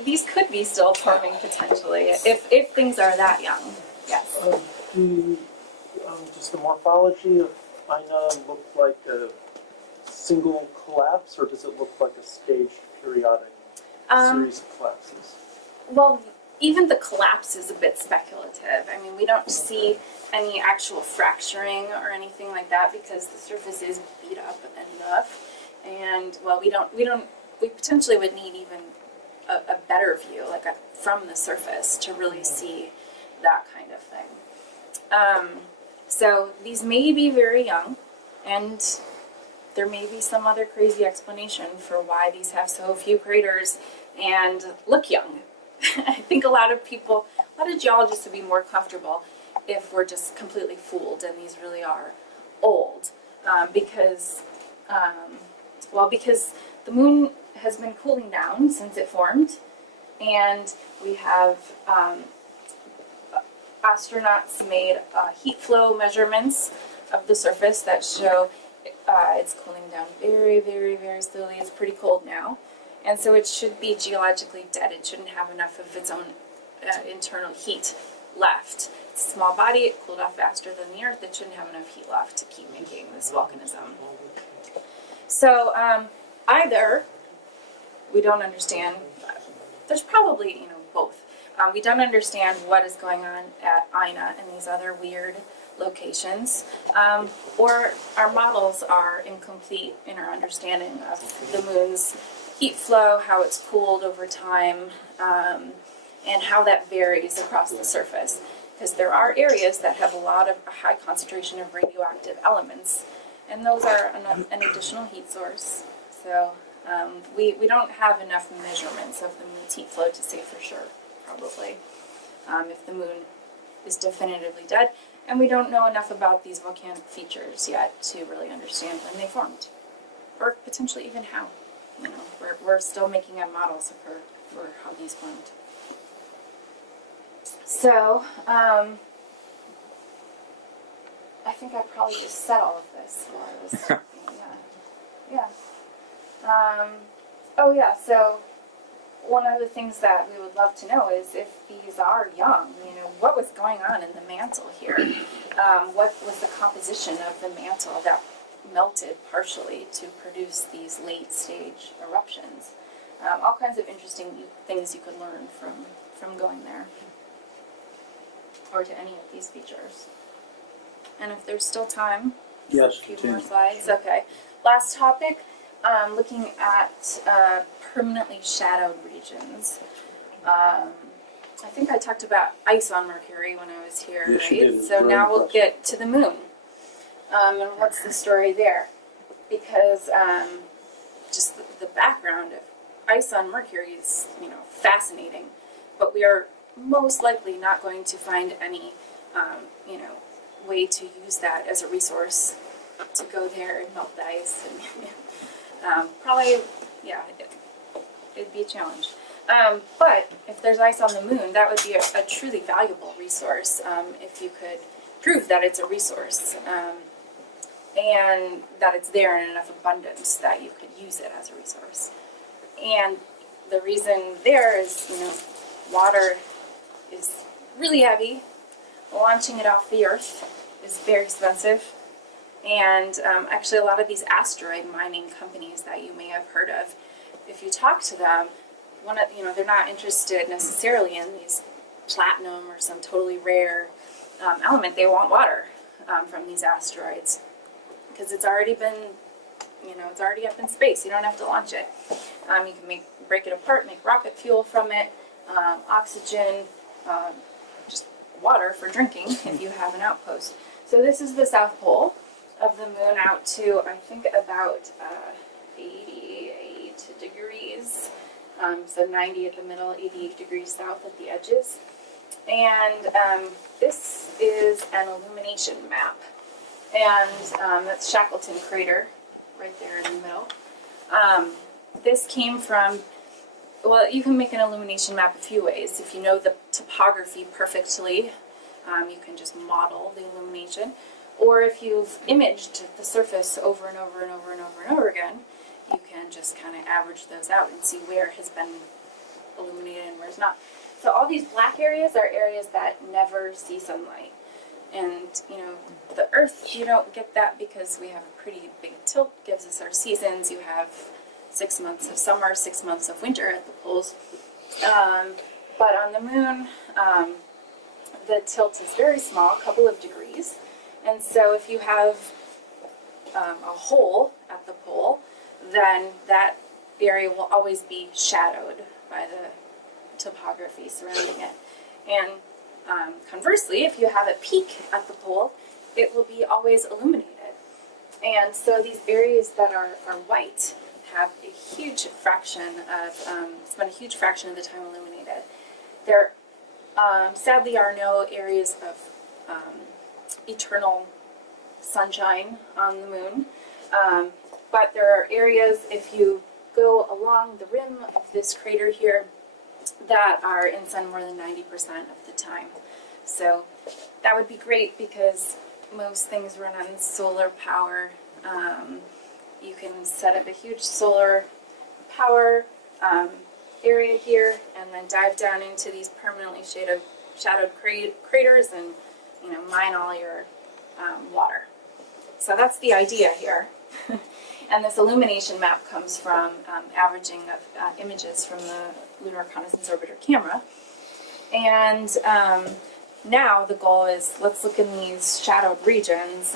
these could be still forming potentially if things are that young. Yes. Does the morphology of Ina look like a single collapse, or does it look like a staged periodic series of collapses? Well, even the collapse is a bit speculative. I mean, we don't see any actual fracturing or anything like that because the surface is beat up enough. And well, we potentially would need even a better view, from the surface, to really see that kind of thing. So these may be very young, and there may be some other crazy explanation for why these have so few craters and look young. I think a lot of geologists would be more comfortable if we're just completely fooled and these really are old, because the moon has been cooling down since it formed, and we have astronauts made heat flow measurements of the surface that show it's cooling down very, very, very slowly. It's pretty cold now. And so it should be geologically dead. It shouldn't have enough of its own internal heat left. It's a small body. It cooled off faster than the Earth. It shouldn't have enough heat left to keep making this volcanism. So either we don't understand. There's probably both. We don't understand what is going on at Ina and these other weird locations, or our models are incomplete in our understanding of the moon's heat flow, how it's cooled over time, and how that varies across the surface. because there are areas that have a high concentration of radioactive elements, and those are an additional heat source. So we don't have enough measurements of the moon's heat flow to say for sure, probably, if the moon is definitively dead. And we don't know enough about these volcanic features yet to really understand when they formed, or potentially even how. You know, we're still making up models for how these formed. So, I think I probably just said all of this while I was talking. Oh yeah, so one of the things that we would love to know is if these are young, you know, what was going on in the mantle here? What was the composition of the mantle that melted partially to produce these late stage eruptions? All kinds of interesting things you could learn from going there, or to any of these features. And if there's still time, Yes, a few more slides. Okay. Last topic, looking at permanently shadowed regions. I think I talked about ice on Mercury when I was here, Yes, right? you did. So Very now we'll impressive. get to the moon. And what's the story there? Because just the background of ice on Mercury is, you know, fascinating. But we are most likely not going to find any, you know, way to use that as a resource to go there and melt the ice. And, probably, yeah, it'd be a challenge. But if there's ice on the moon, that would be a truly valuable resource if you could prove that it's a resource and that it's there in enough abundance that you could use it as a resource. And the reason there is, you know, water is really heavy. Launching it off the Earth is very expensive. And actually a lot of these asteroid mining companies that you may have heard of, if you talk to them, they're not interested necessarily in these platinum or some totally rare element. They want water from these asteroids because it's already been, it's already up in space. You don't have to launch it. You can break it apart, make rocket fuel from it, oxygen, just water for drinking if you have an outpost. So this is the South Pole of the moon out to, I think, about 88 degrees. So 90 at the middle, 88 degrees south at the edges. And this is an illumination map. And that's Shackleton Crater right there in the middle. This came from, well, you can make an illumination map a few ways. If you know the topography perfectly, you can just model the illumination. Or if you've imaged the surface over and over and over and over and over again, you can just kind of average those out and see where has been illuminated and where's not. So all these black areas are areas that never see sunlight. And, the Earth, you don't get that because we have a pretty big tilt, gives us our seasons. You have 6 months of summer, 6 months of winter at the poles. But on the moon, the tilt is very small, a couple of degrees. And so if you have a hole at the pole, then that area will always be shadowed by the topography surrounding it. And conversely, if you have a peak at the pole, it will be always illuminated. And so these areas that are white have a huge fraction of, spend a huge fraction of the time illuminated. There sadly are no areas of eternal sunshine on the moon. But there are areas, if you go along the rim of this crater here, that are in sun more than 90% of the time. So that would be great because most things run on solar power. You can set up a huge solar power area here and then dive down into these permanently shadowed craters and mine all your water. So that's the idea here. And this illumination map comes from averaging of images from the Lunar Reconnaissance Orbiter camera. And now the goal is, let's look in these shadowed regions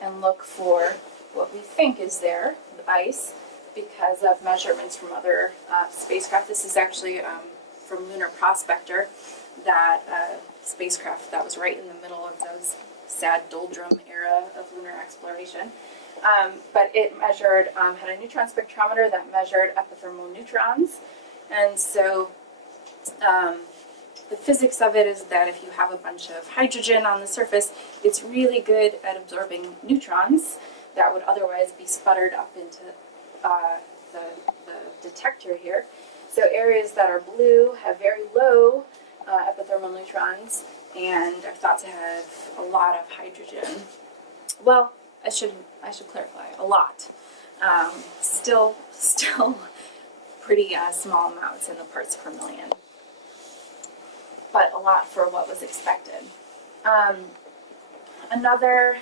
and look for what we think is there, the ice, because of measurements from other spacecraft. This is actually from Lunar Prospector, that spacecraft that was right in the middle of those sad doldrum era of lunar exploration. But it measured, had a neutron spectrometer that measured epithermal neutrons. And so the physics of it is that if you have a bunch of hydrogen on the surface, it's really good at absorbing neutrons that would otherwise be sputtered up into the detector here. So areas that are blue have very low epithermal neutrons and are thought to have a lot of hydrogen. Well, I should clarify, a lot. Still pretty small amounts in the parts per million, but a lot for what was expected. Another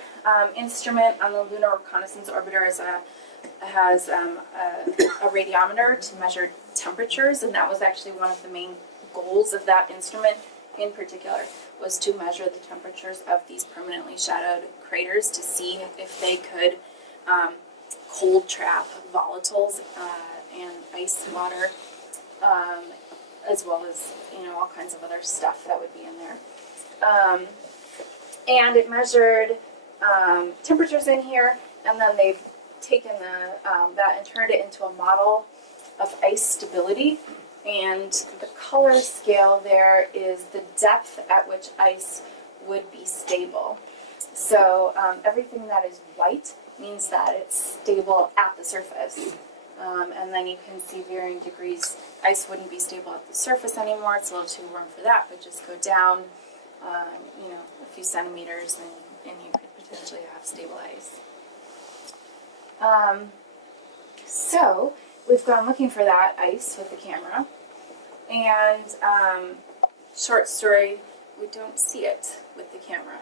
instrument on the Lunar Reconnaissance Orbiter has a radiometer to measure temperatures, and that was actually one of the main goals of that instrument in particular, was to measure the temperatures of these permanently shadowed craters to see if they could cold trap volatiles and ice water, as well as all kinds of other stuff that would be in there. And it measured temperatures in here, and then they've taken that and turned it into a model of ice stability. And the color scale there is the depth at which ice would be stable. So everything that is white means that it's stable at the surface. And then you can see varying degrees. Ice wouldn't be stable at the surface anymore. It's a little too warm for that, but just go down, a few centimeters, and you could potentially have stable ice. So we've gone looking for that ice with the camera, and short story, we don't see it with the camera.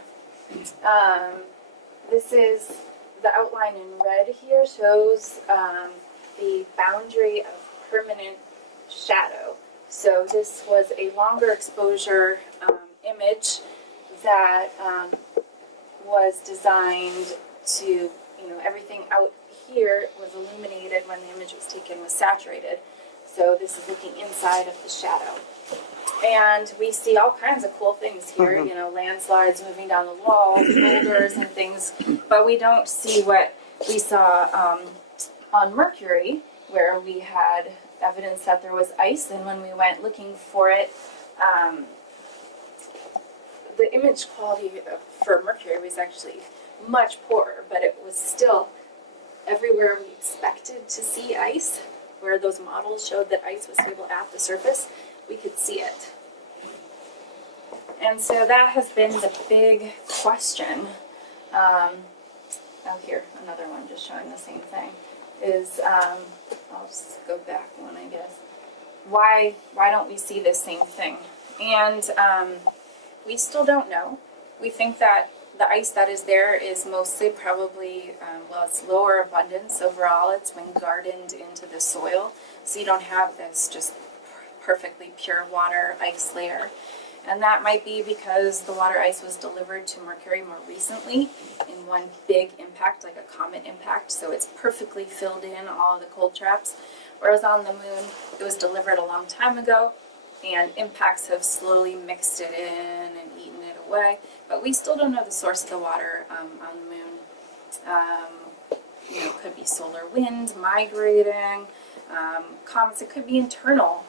This is the outline in red here shows the boundary of permanent shadow. So this was a longer exposure image that was designed to, everything out here was illuminated when the image was taken, was saturated. So this is looking inside of the shadow. And we see all kinds of cool things here, landslides moving down the walls, boulders and things, but we don't see what we saw on Mercury, where we had evidence that there was ice, and when we went looking for it, the image quality for Mercury was actually much poorer, but it was still everywhere we expected to see ice, where those models showed that ice was stable at the surface, we could see it. And so that has been the big question. Here, another one just showing the same thing, is, I'll just go back one, I guess. Why don't we see this same thing? And we still don't know. We think that the ice that is there is mostly probably, it's lower abundance overall. It's been gardened into the soil, so you don't have this just perfectly pure water ice layer. And that might be because the water ice was delivered to Mercury more recently in one big impact, like a comet impact, so it's perfectly filled in all of the cold traps. Whereas on the moon, it was delivered a long time ago, and impacts have slowly mixed it in and eaten it away. But we still don't know the source of the water on the moon. It could be solar wind migrating, comets. It could be internal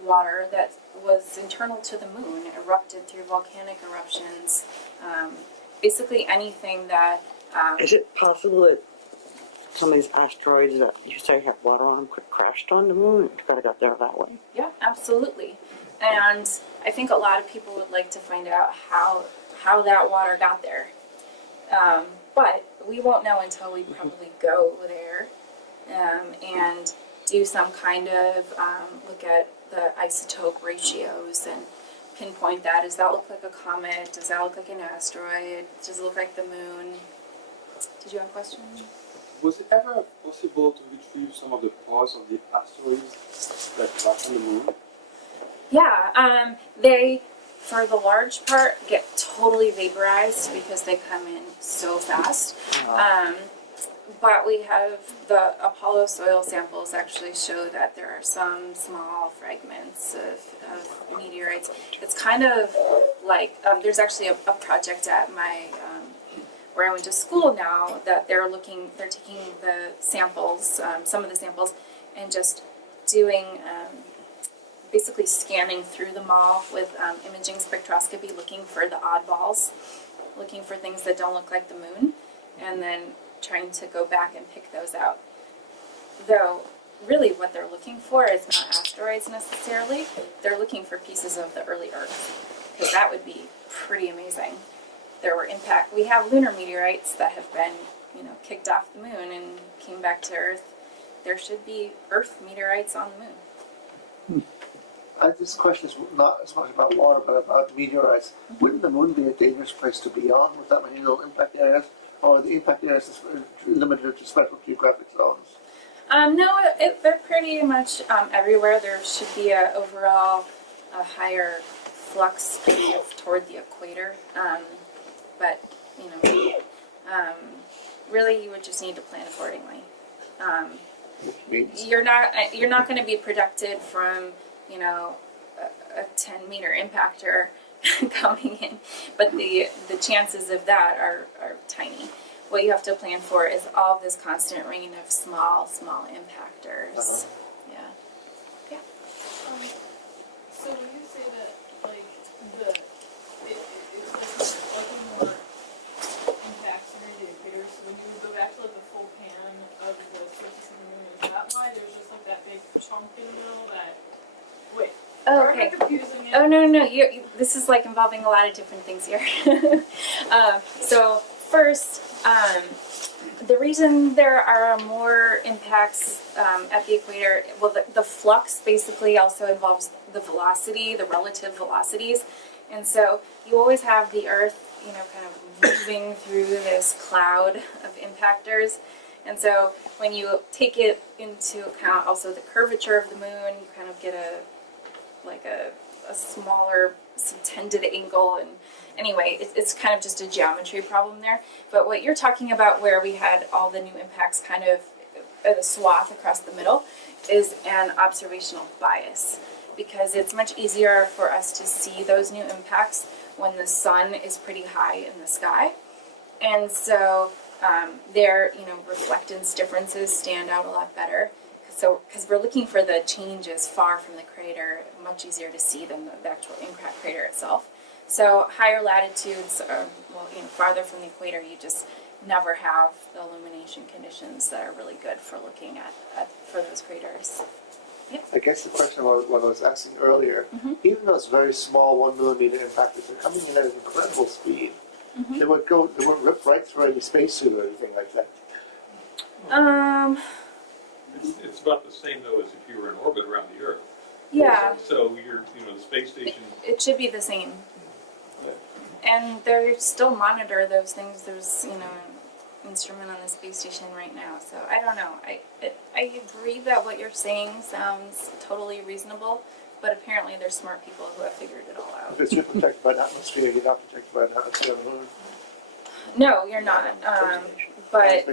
water that was internal to the moon, erupted through volcanic eruptions. Basically anything that... Is it possible that some of these asteroids that you say have water on them could crashed on the moon and could have got there that way? Yeah, absolutely. And I think a lot of people would like to find out how that water got there. But we won't know until we probably go there and do some kind of look at the isotope ratios and pinpoint that. Does that look like a comet? Does that look like an asteroid? Does it look like the moon? Did you have a question? Was it ever possible to retrieve some of the parts of the asteroids that crashed on the moon? Yeah, they, for the large part, get totally vaporized because they come in so fast. but we have the Apollo soil samples actually show that there are some small fragments of meteorites. It's kind of like, there's actually a project at my, where I went to school now, that they're taking the samples, some of the samples, and just doing, basically scanning through them all with imaging spectroscopy, looking for the oddballs, looking for things that don't look like the moon, and then trying to go back and pick those out. Though, really what they're looking for is not asteroids necessarily, they're looking for pieces of the early Earth, because that would be pretty amazing. We have lunar meteorites that have been, kicked off the moon and came back to Earth. There should be Earth meteorites on the moon. This question is not as much about water, but about meteorites. Wouldn't the moon be a dangerous place to be on with that many little impact areas? Or the impact areas is limited to special geographic zones? No, they're pretty much everywhere. There should be a higher flux toward the equator. But, really you would just need to plan accordingly. You're not going to be protected from, a 10-meter impactor coming in, but the chances of that are tiny. What you have to plan for is all this constant rain of small impactors. Yeah. So when you say that, like, it's like when you want impacts near the equator, so when you go back to like the full pan of the surface of the moon, is that why there's just like that big chunk in the middle that, wait, Oh, am I okay. confusing it? Oh, no. This is like involving a lot of different things here. So first, the reason there are more impacts at the equator, well, the flux basically also involves the velocity, the relative velocities. And so you always have the Earth, kind of moving through this cloud of impactors. And so when you take it into account also the curvature of the moon, you kind of get a smaller subtended angle, and anyway, it's kind of just a geometry problem there. But what you're talking about, where we had all the new impacts kind of at a swath across the middle, is an observational bias, because it's much easier for us to see those new impacts when the sun is pretty high in the sky, and so their reflectance differences stand out a lot better. So, because we're looking for the changes far from the crater, much easier to see than the actual impact crater itself. So, higher latitudes, farther from the equator, you just never have the illumination conditions that are really good for looking for those craters. Yep. I guess the question about what I was asking earlier, even those very small 1 millimeter impactors are coming in at an incredible speed. They won't rip right through any spacesuit or anything like that. It's about the same though as if you were in orbit around the Earth. Yeah. So the space station. It should be the same. And they still monitor those things. There's an instrument on the space station right now. So I don't know. I agree that what you're saying sounds totally reasonable, but apparently there's smart people who have figured it all out. If you're protected by an atmosphere, you're not protected by an atmosphere on the moon. No, you're not. But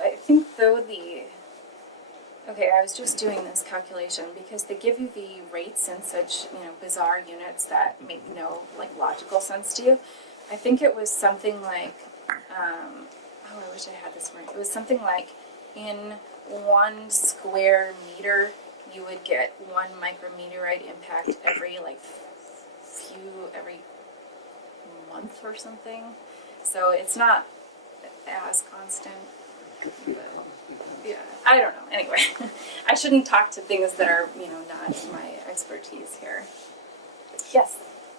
I think though I was just doing this calculation because they give you the rates in such bizarre units that make no logical sense to you. I think it was something like I wish I had this right. It was something like in 1 square meter you would get 1 micrometeorite impact every month or something. So it's not as constant. Yeah, I don't know. Anyway, I shouldn't talk to things that are, not my expertise here. Yes.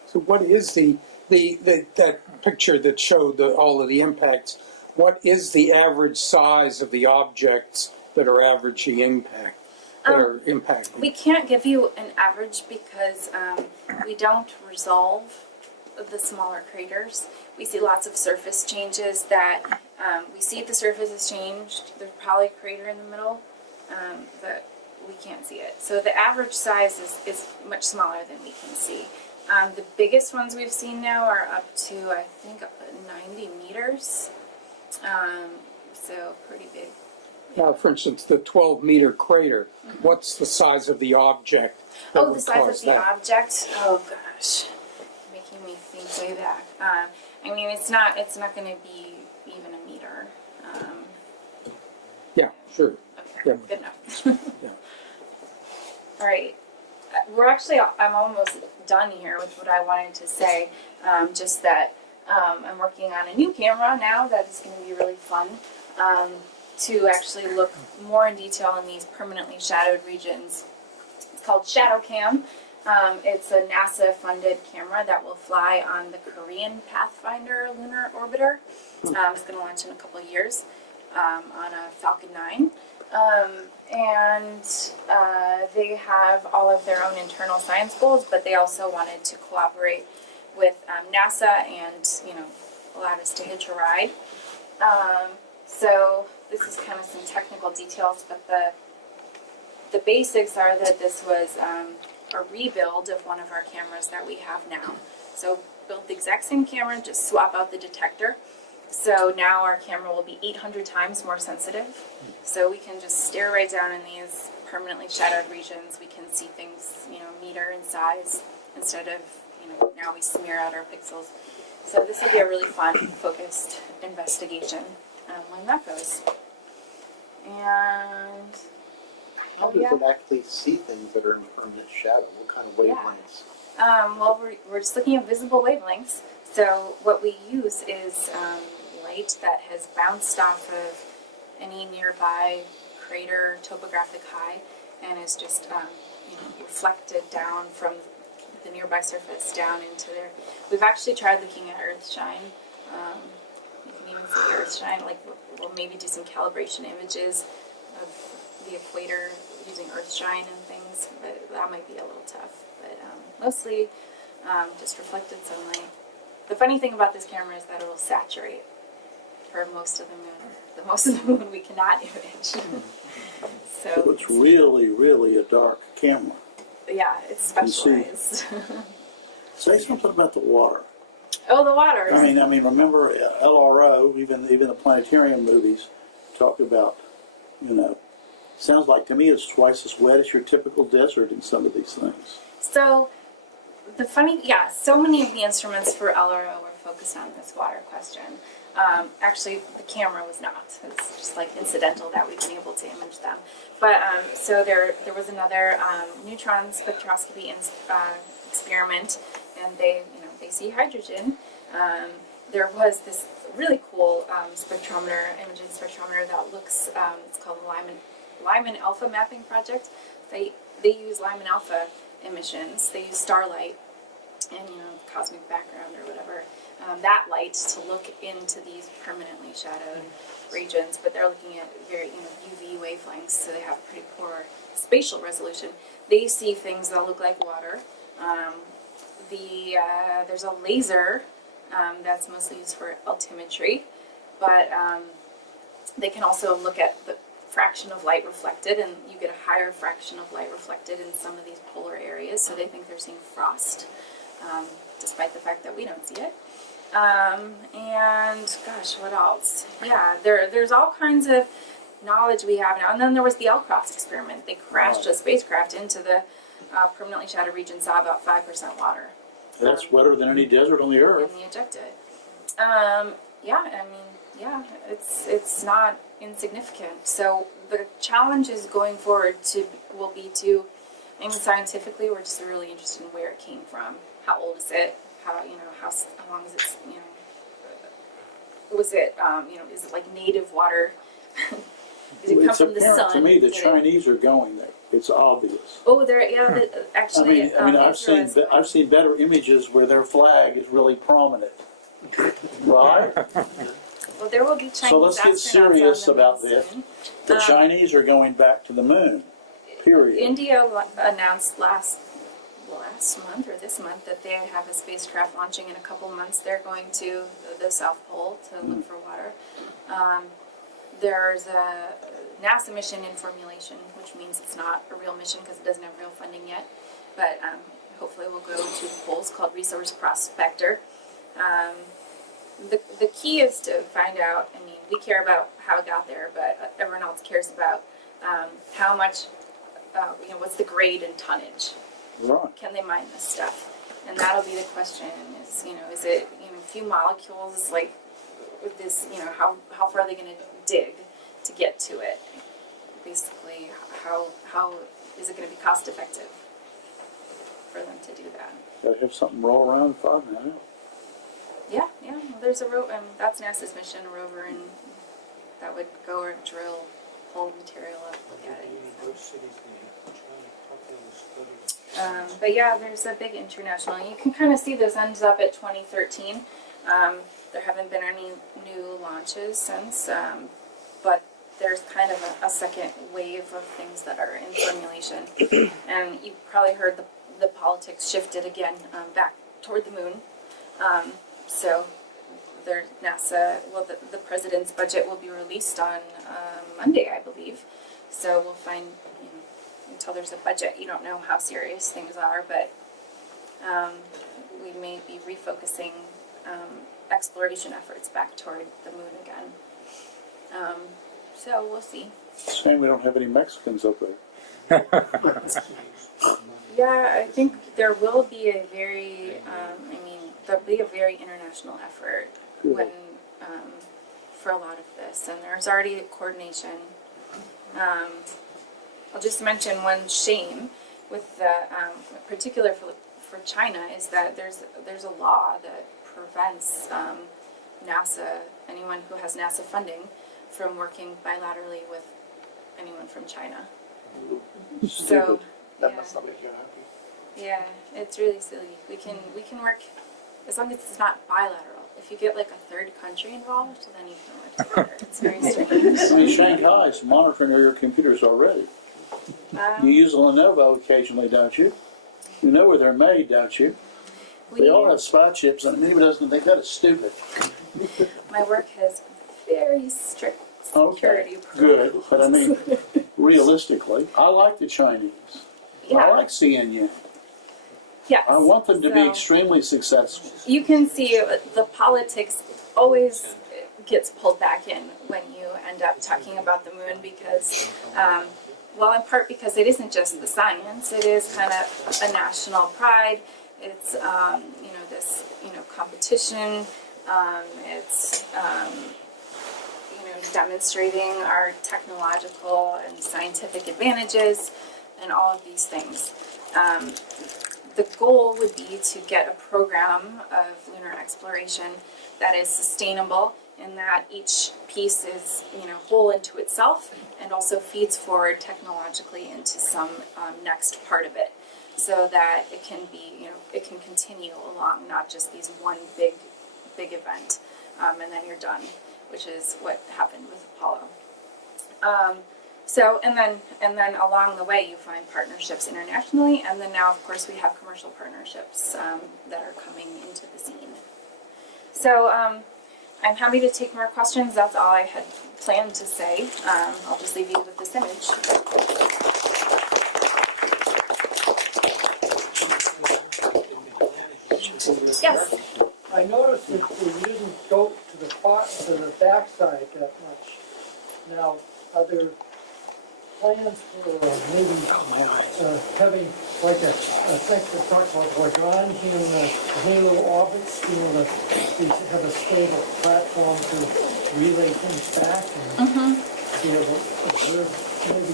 So what is that picture that showed all of the impacts? What is the average size of the objects that are impacted? We can't give you an average because we don't resolve the smaller craters. We see lots of surface changes that we see if the surface has changed. There's probably a crater in the middle, but we can't see it. So the average size is much smaller than we can see. The biggest ones we've seen now are up to, I think, 90 meters. So pretty big. Now, for instance, the 12-meter crater, what's the size of the object that Oh, the would size cause of the that? object. Oh gosh, making me think way back. I mean, it's not going to be even a meter. Yeah, sure. Okay, Yeah. good enough. Yeah. All right, I'm almost done here with what I wanted to say. Just that I'm working on a new camera now that is going to be really fun. To actually look more in detail in these permanently shadowed regions. It's called Shadow Cam. It's a NASA-funded camera that will fly on the Korean Pathfinder lunar orbiter. It's going to launch in a couple of years on a Falcon 9. And they have all of their own internal science goals, but they also wanted to cooperate with NASA and, allowed us to hitch a ride. So this is kind of some technical details, but the basics are that this was a rebuild of one of our cameras that we have now. So built the exact same camera, just swap out the detector. So now our camera will be 800 times more sensitive. So we can just stare right down in these permanently shadowed regions. We can see things, meter in size instead of, now we smear out our pixels. So this will be a really fun, focused investigation when that goes. And How does it actually see things that are in permanent shadow? What kind of wavelengths? well, we're just looking at visible wavelengths. So what we use is light that has bounced off of any nearby crater topographic high and is just reflected down from the nearby surface down into there. We've actually tried looking at earthshine. You can even see earthshine. Like we'll maybe do some calibration images of the equator using earthshine and things, but that might be a little tough. But mostly just reflected sunlight. The funny thing about this camera is that it will saturate for most of the moon. The most of the moon we cannot image. So it's really, really a dark camera. Yeah, it's specialized. Say something about the water. Oh, the water. I mean, remember LRO, even the planetarium movies talk about, sounds like to me it's twice as wet as your typical desert in some of these things. So, so many of the instruments for LRO were focused on this water question. Actually, the camera was not. It's just like incidental that we've been able to image them. But so there was another neutron spectroscopy experiment, and they see hydrogen. There was this really cool imaging spectrometer that looks. It's called the Lyman Alpha Mapping Project. They use Lyman Alpha emissions. They use starlight and cosmic background or whatever. That light to look into these permanently shadowed regions, but they're looking at very UV wavelengths, so they have pretty poor spatial resolution. They see things that look like water. There's a laser that's mostly used for altimetry, but they can also look at the fraction of light reflected, and you get a higher fraction of light reflected in some of these polar areas, so they think they're seeing frost, despite the fact that we don't see it. And gosh, what else? Yeah, there's all kinds of knowledge we have now. And then there was the LROC experiment. They crashed a spacecraft into the permanently shadowed region, saw about 5% water. That's wetter than any desert on the Earth. And they ejected. It's not insignificant. So the challenges going forward will be to, scientifically, we're just really interested in where it came from. How old is it? How long is it, was it, is it like native water? Does it come from the sun? To me, the Chinese are going there. It's obvious. Oh, actually, I've seen better images where their flag is really prominent. Right? Well, there will be Chinese. So let's get serious about this. The Chinese are going back to the moon. Period. India announced last month or this month that they have a spacecraft launching in a couple months. They're going to the South Pole to look for water. There's a NASA mission in formulation, which means it's not a real mission because it doesn't have real funding yet. But hopefully we'll go to the poles, called Resource Prospector. The key is to find out, we care about how it got there, but everyone else cares about how much, what's the grade and tonnage? Right. Can they mine this stuff? And that'll be the question: is is it a few molecules, like with this, how far are they going to dig to get to it? Basically, how is it going to be cost effective for them to do that? Gotta have something roll around and find that out. Yeah. Well, there's a rover. That's NASA's mission, a rover, and that would go or drill, pull material up, look at it. But yeah, there's a big international. You can kind of see this ends up at 2013. There haven't been any new launches since, but there's kind of a second wave of things that are in formulation. And you've probably heard the politics shifted again back toward the moon. So NASA, the president's budget will be released on Monday, I believe. So we'll find, until there's a budget, you don't know how serious things are, but we may be refocusing exploration efforts back toward the moon again. So we'll see. Shame we don't have any Mexicans up there. Yeah, I think there will be a very, there'll be a very international effort when, for a lot of this, and there's already coordination. I'll just mention one shame with the, particular for China, is that there's a law that prevents NASA, anyone who has NASA funding, from working bilaterally with anyone from China. So That must not make you happy. yeah, it's really silly. We can work as long as it's not bilateral. If you get like a third country involved, then you can work together. It's very strange. I mean, Shanghai's monitoring all your computers already. You use Lenovo occasionally, don't you? You know where they're made, don't you? They all have spy chips, and anyone doesn't think that is stupid. My work has very strict security Good, protocols. but I mean, realistically, I like the Chinese. I Yeah. like CNN. Yes. I want them to be So extremely successful. you can see the politics always gets pulled back in when you end up talking about the moon because, well, in part because it isn't just the science, it is kind of a national pride. It's, this, competition. It's, demonstrating our technological and scientific advantages and all of these things. The goal would be to get a program of lunar exploration that is sustainable in that each piece is, whole into itself and also feeds forward technologically into some next part of it so that it can be, it can continue along, not just these one big event and then you're done, which is what happened with Apollo. And then along the way you find partnerships internationally, and then now of course we have commercial partnerships that are coming into the scene. So I'm happy to take more questions. That's all I had planned to say. I'll just leave you with this image. Yes. I noticed that you didn't go to the backside that much. Now, are there plans for maybe having like a thing that talks about Lagrange in the halo orbits, to have a stable platform to relay things back and be able to observe, maybe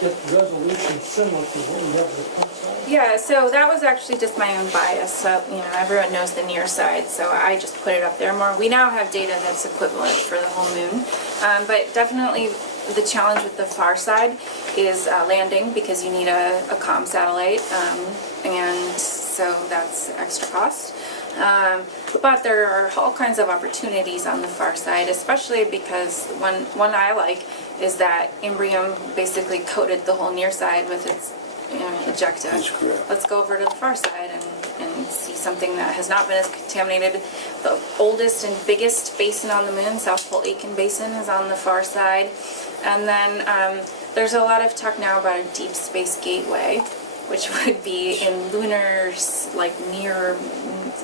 get resolution similar to what we have with the front side? Yeah, so that was actually just my own bias. So, everyone knows the near side, so I just put it up there more. We now have data that's equivalent for the whole moon, but definitely the challenge with the far side is landing, because you need a comm satellite, and so that's extra cost. But there are all kinds of opportunities on the far side, especially because one I like is that Imbrium basically coated the whole near side with its ejecta. Let's go over to the far side and see something that has not been as contaminated. The oldest and biggest basin on the moon, South Pole Aitken Basin, is on the far side. And then there's a lot of talk now about a deep space gateway. which would be in lunar, like near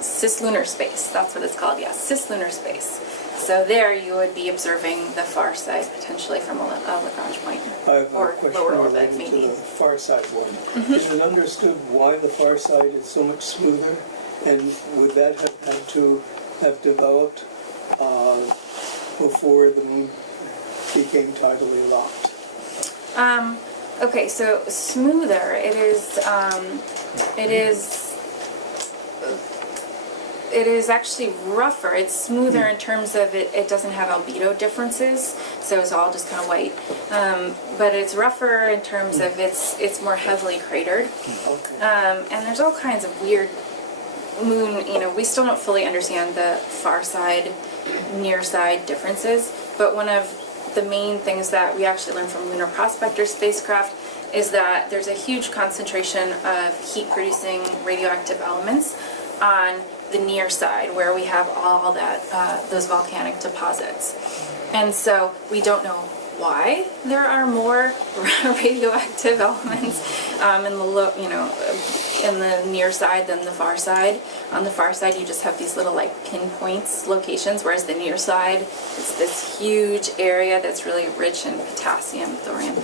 cislunar space. That's what it's called, yes, cislunar space. So there you would be observing the far side potentially from a Lagrange point, I have a or question lower orbit related to maybe. the far side one. Is it understood why the far side is so much smoother? And would that have had to have developed before the moon became tidally locked? Okay, so smoother, it is actually rougher. It's smoother in terms of it doesn't have albedo differences, so it's all just kind of white. But it's rougher in terms of it's more heavily cratered. And there's all kinds of weird moon, we still don't fully understand the far side, near side differences, but one of the main things that we actually learned from Lunar Prospector spacecraft is that there's a huge concentration of heat-producing radioactive elements on the near side, where we have all that those volcanic deposits. And so we don't know why there are more radioactive elements in the near side than the far side. On the far side, you just have these little like pinpoints, locations, whereas the near side, it's this huge area that's really rich in potassium, thorium.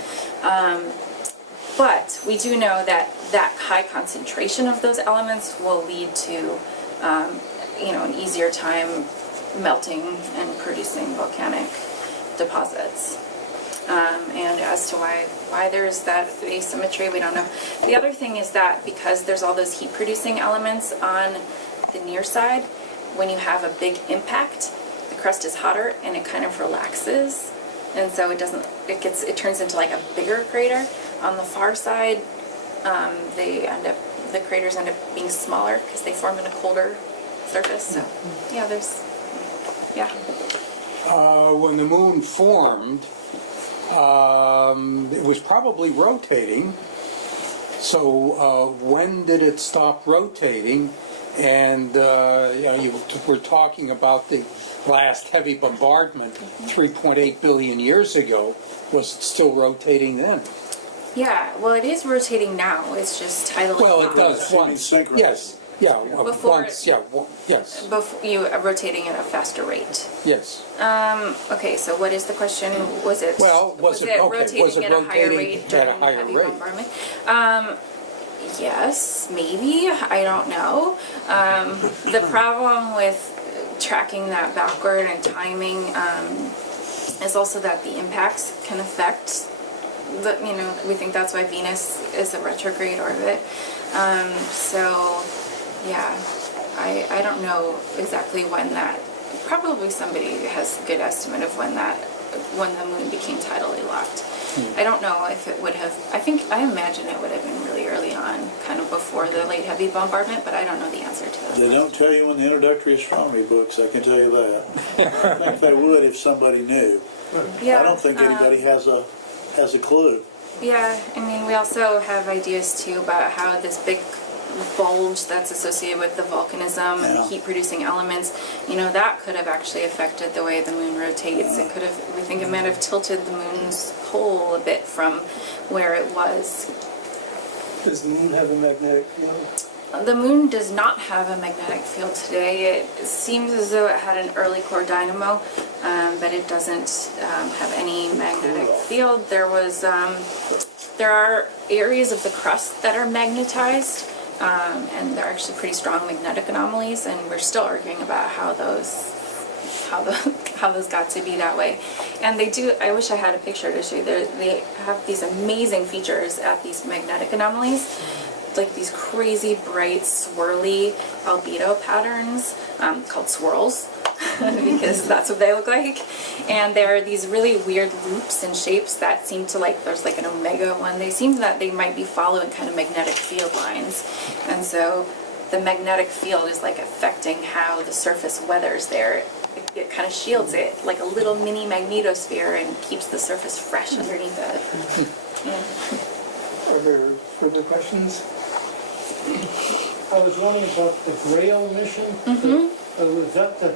But we do know that that high concentration of those elements will lead to, an easier time melting and producing volcanic deposits. And as to why there's that asymmetry, we don't know. The other thing is that because there's all those heat-producing elements on the near side, when you have a big impact, the crust is hotter and it kind of relaxes, and so it turns into like a bigger crater. On the far side, the craters end up being smaller because they form in a colder surface. So When the moon formed, it was probably rotating. So when did it stop rotating? And you were talking about the last heavy bombardment 3.8 billion years ago. Was it still rotating then? Yeah, well, it is rotating now. It's just tidally. Well, it does once. Yes. Yeah. Once. Yeah. Yes. Before you are rotating at a faster rate. Yes. Okay. So what is the question? Was it? Was it rotating at a higher rate during the heavy bombardment? Yes, maybe. I don't know. The problem with tracking that backward and timing is also that the impacts can affect. We think that's why Venus is a retrograde orbit. I don't know exactly when that. Probably somebody has a good estimate of when the moon became tidally locked. I don't know if it would have. I imagine it would have been really early on, kind of before the late heavy bombardment, but I don't know the answer to that. They don't tell you in the introductory astronomy books, I can tell you that. I think they would if somebody knew. Yeah, I don't think anybody has a clue. Yeah, we also have ideas too about how this big bulge that's associated with the volcanism and the heat-producing elements, that could have actually affected the way the moon rotates. It could have, we think it might have tilted the moon's pole a bit from where it was. Does the moon have a magnetic field? The moon does not have a magnetic field today. It seems as though it had an early core dynamo, but it doesn't have any magnetic field. There are areas of the crust that are magnetized, and they're actually pretty strong magnetic anomalies, and we're still arguing about how those got to be that way. And they do. I wish I had a picture to show you. They have these amazing features at these magnetic anomalies. Like these crazy bright swirly albedo patterns called swirls because that's what they look like, and there are these really weird loops and shapes that seem to there's like an omega one. They seem that they might be following kind of magnetic field lines, and so the magnetic field is like affecting how the surface weathers there. It kind of shields it like a little mini magnetosphere and keeps the surface fresh underneath it. Yeah. Are there further questions? I was wondering about the Grail mission. Was that to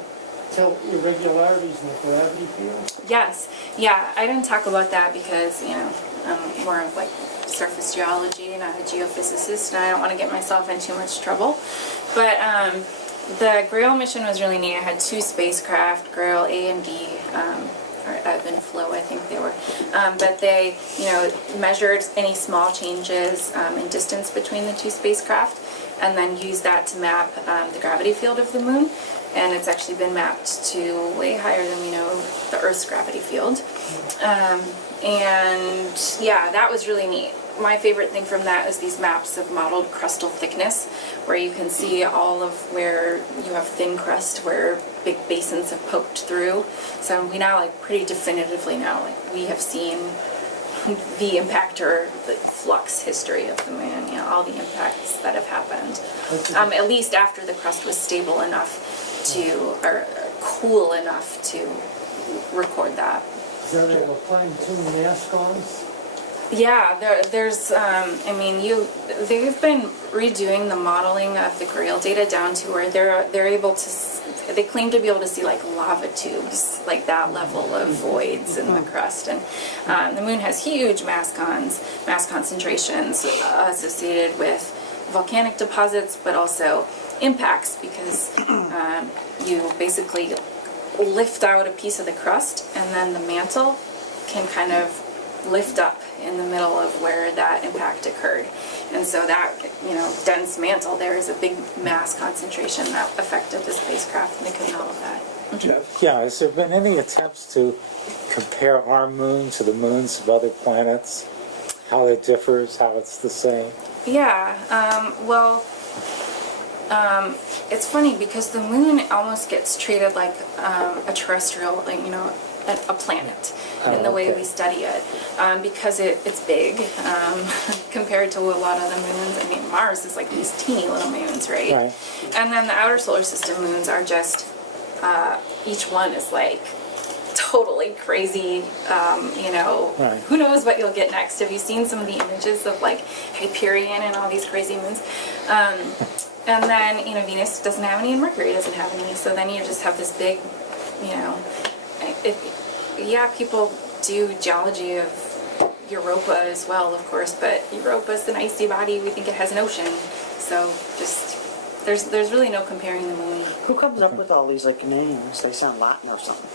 tell irregularities in the gravity field? Yes. Yeah, I didn't talk about that because, I'm more of like surface geology, not a geophysicist, and I don't want to get myself in too much trouble. But the Grail mission was really neat. I had 2 spacecraft, Grail A and D, or Ebb and Flow, I think they were. But they, measured any small changes in distance between the 2 spacecraft, and then used that to map the gravity field of the moon. And it's actually been mapped to way higher than we know the Earth's gravity field. And yeah, that was really neat. My favorite thing from that is these maps of modeled crustal thickness, where you can see all of where you have thin crust, where big basins have poked through. So we now pretty definitively know we have seen the impact or the flux history of the moon, all the impacts that have happened. At least after the crust was stable enough or cool enough to record that. Is there a fine-tuned mask-ons? Yeah, there's, they've been redoing the modeling of the Grail data down to where they're able to, they claim to be able to see lava tubes, that level of voids in the crust. And the moon has huge mass concentrations associated with volcanic deposits, but also impacts, because you basically lift out a piece of the crust, and then the mantle can kind of lift up in the middle of where that impact occurred. And so that, dense mantle there is a big mass concentration that affected the spacecraft, and they could model that. Jeff? Yeah, has there been any attempts to compare our moon to the moons of other planets? How it differs, how it's the same? Yeah, it's funny because the moon almost gets treated like a terrestrial, a planet in the way we study it, because it's big compared to a lot of the moons. I mean, Mars is these teeny little moons, right? And then the outer solar system moons are just, each one is totally crazy, who knows what you'll get next. Have you seen some of the images of Hyperion and all these crazy moons? And then, Venus doesn't have any and Mercury doesn't have any, so then you just have this big, people do geology of Europa as well, of course, but Europa's an icy body. We think it has an ocean, so just there's really no comparing the moon. Who comes up with all these names? They sound Latin or something.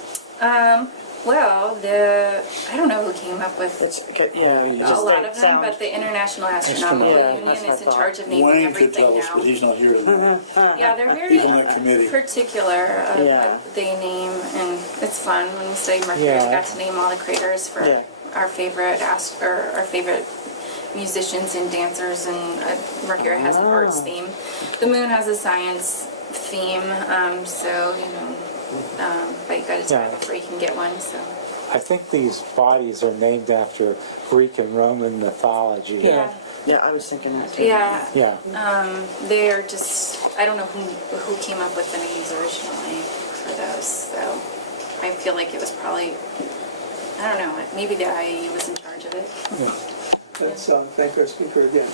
I don't know who came up with a lot of them, but the International Astronomical Union is in charge of naming Wayne everything could tell us, now. but he's not here tonight. Yeah, they're very He's on that committee. particular of what they name, and it's fun. When we studied Mercury, we got to name all the craters for our favorite musicians and dancers, and Mercury has an arts theme. The moon has a science theme, but you got to try before you can get one. So I think these bodies are named after Greek and Roman mythology. yeah, I was thinking that too. Yeah. They are just, I don't know who came up with the names originally for those. So I feel like it was probably, I don't know, maybe the IAU was in charge of it. Let's thank our speaker again.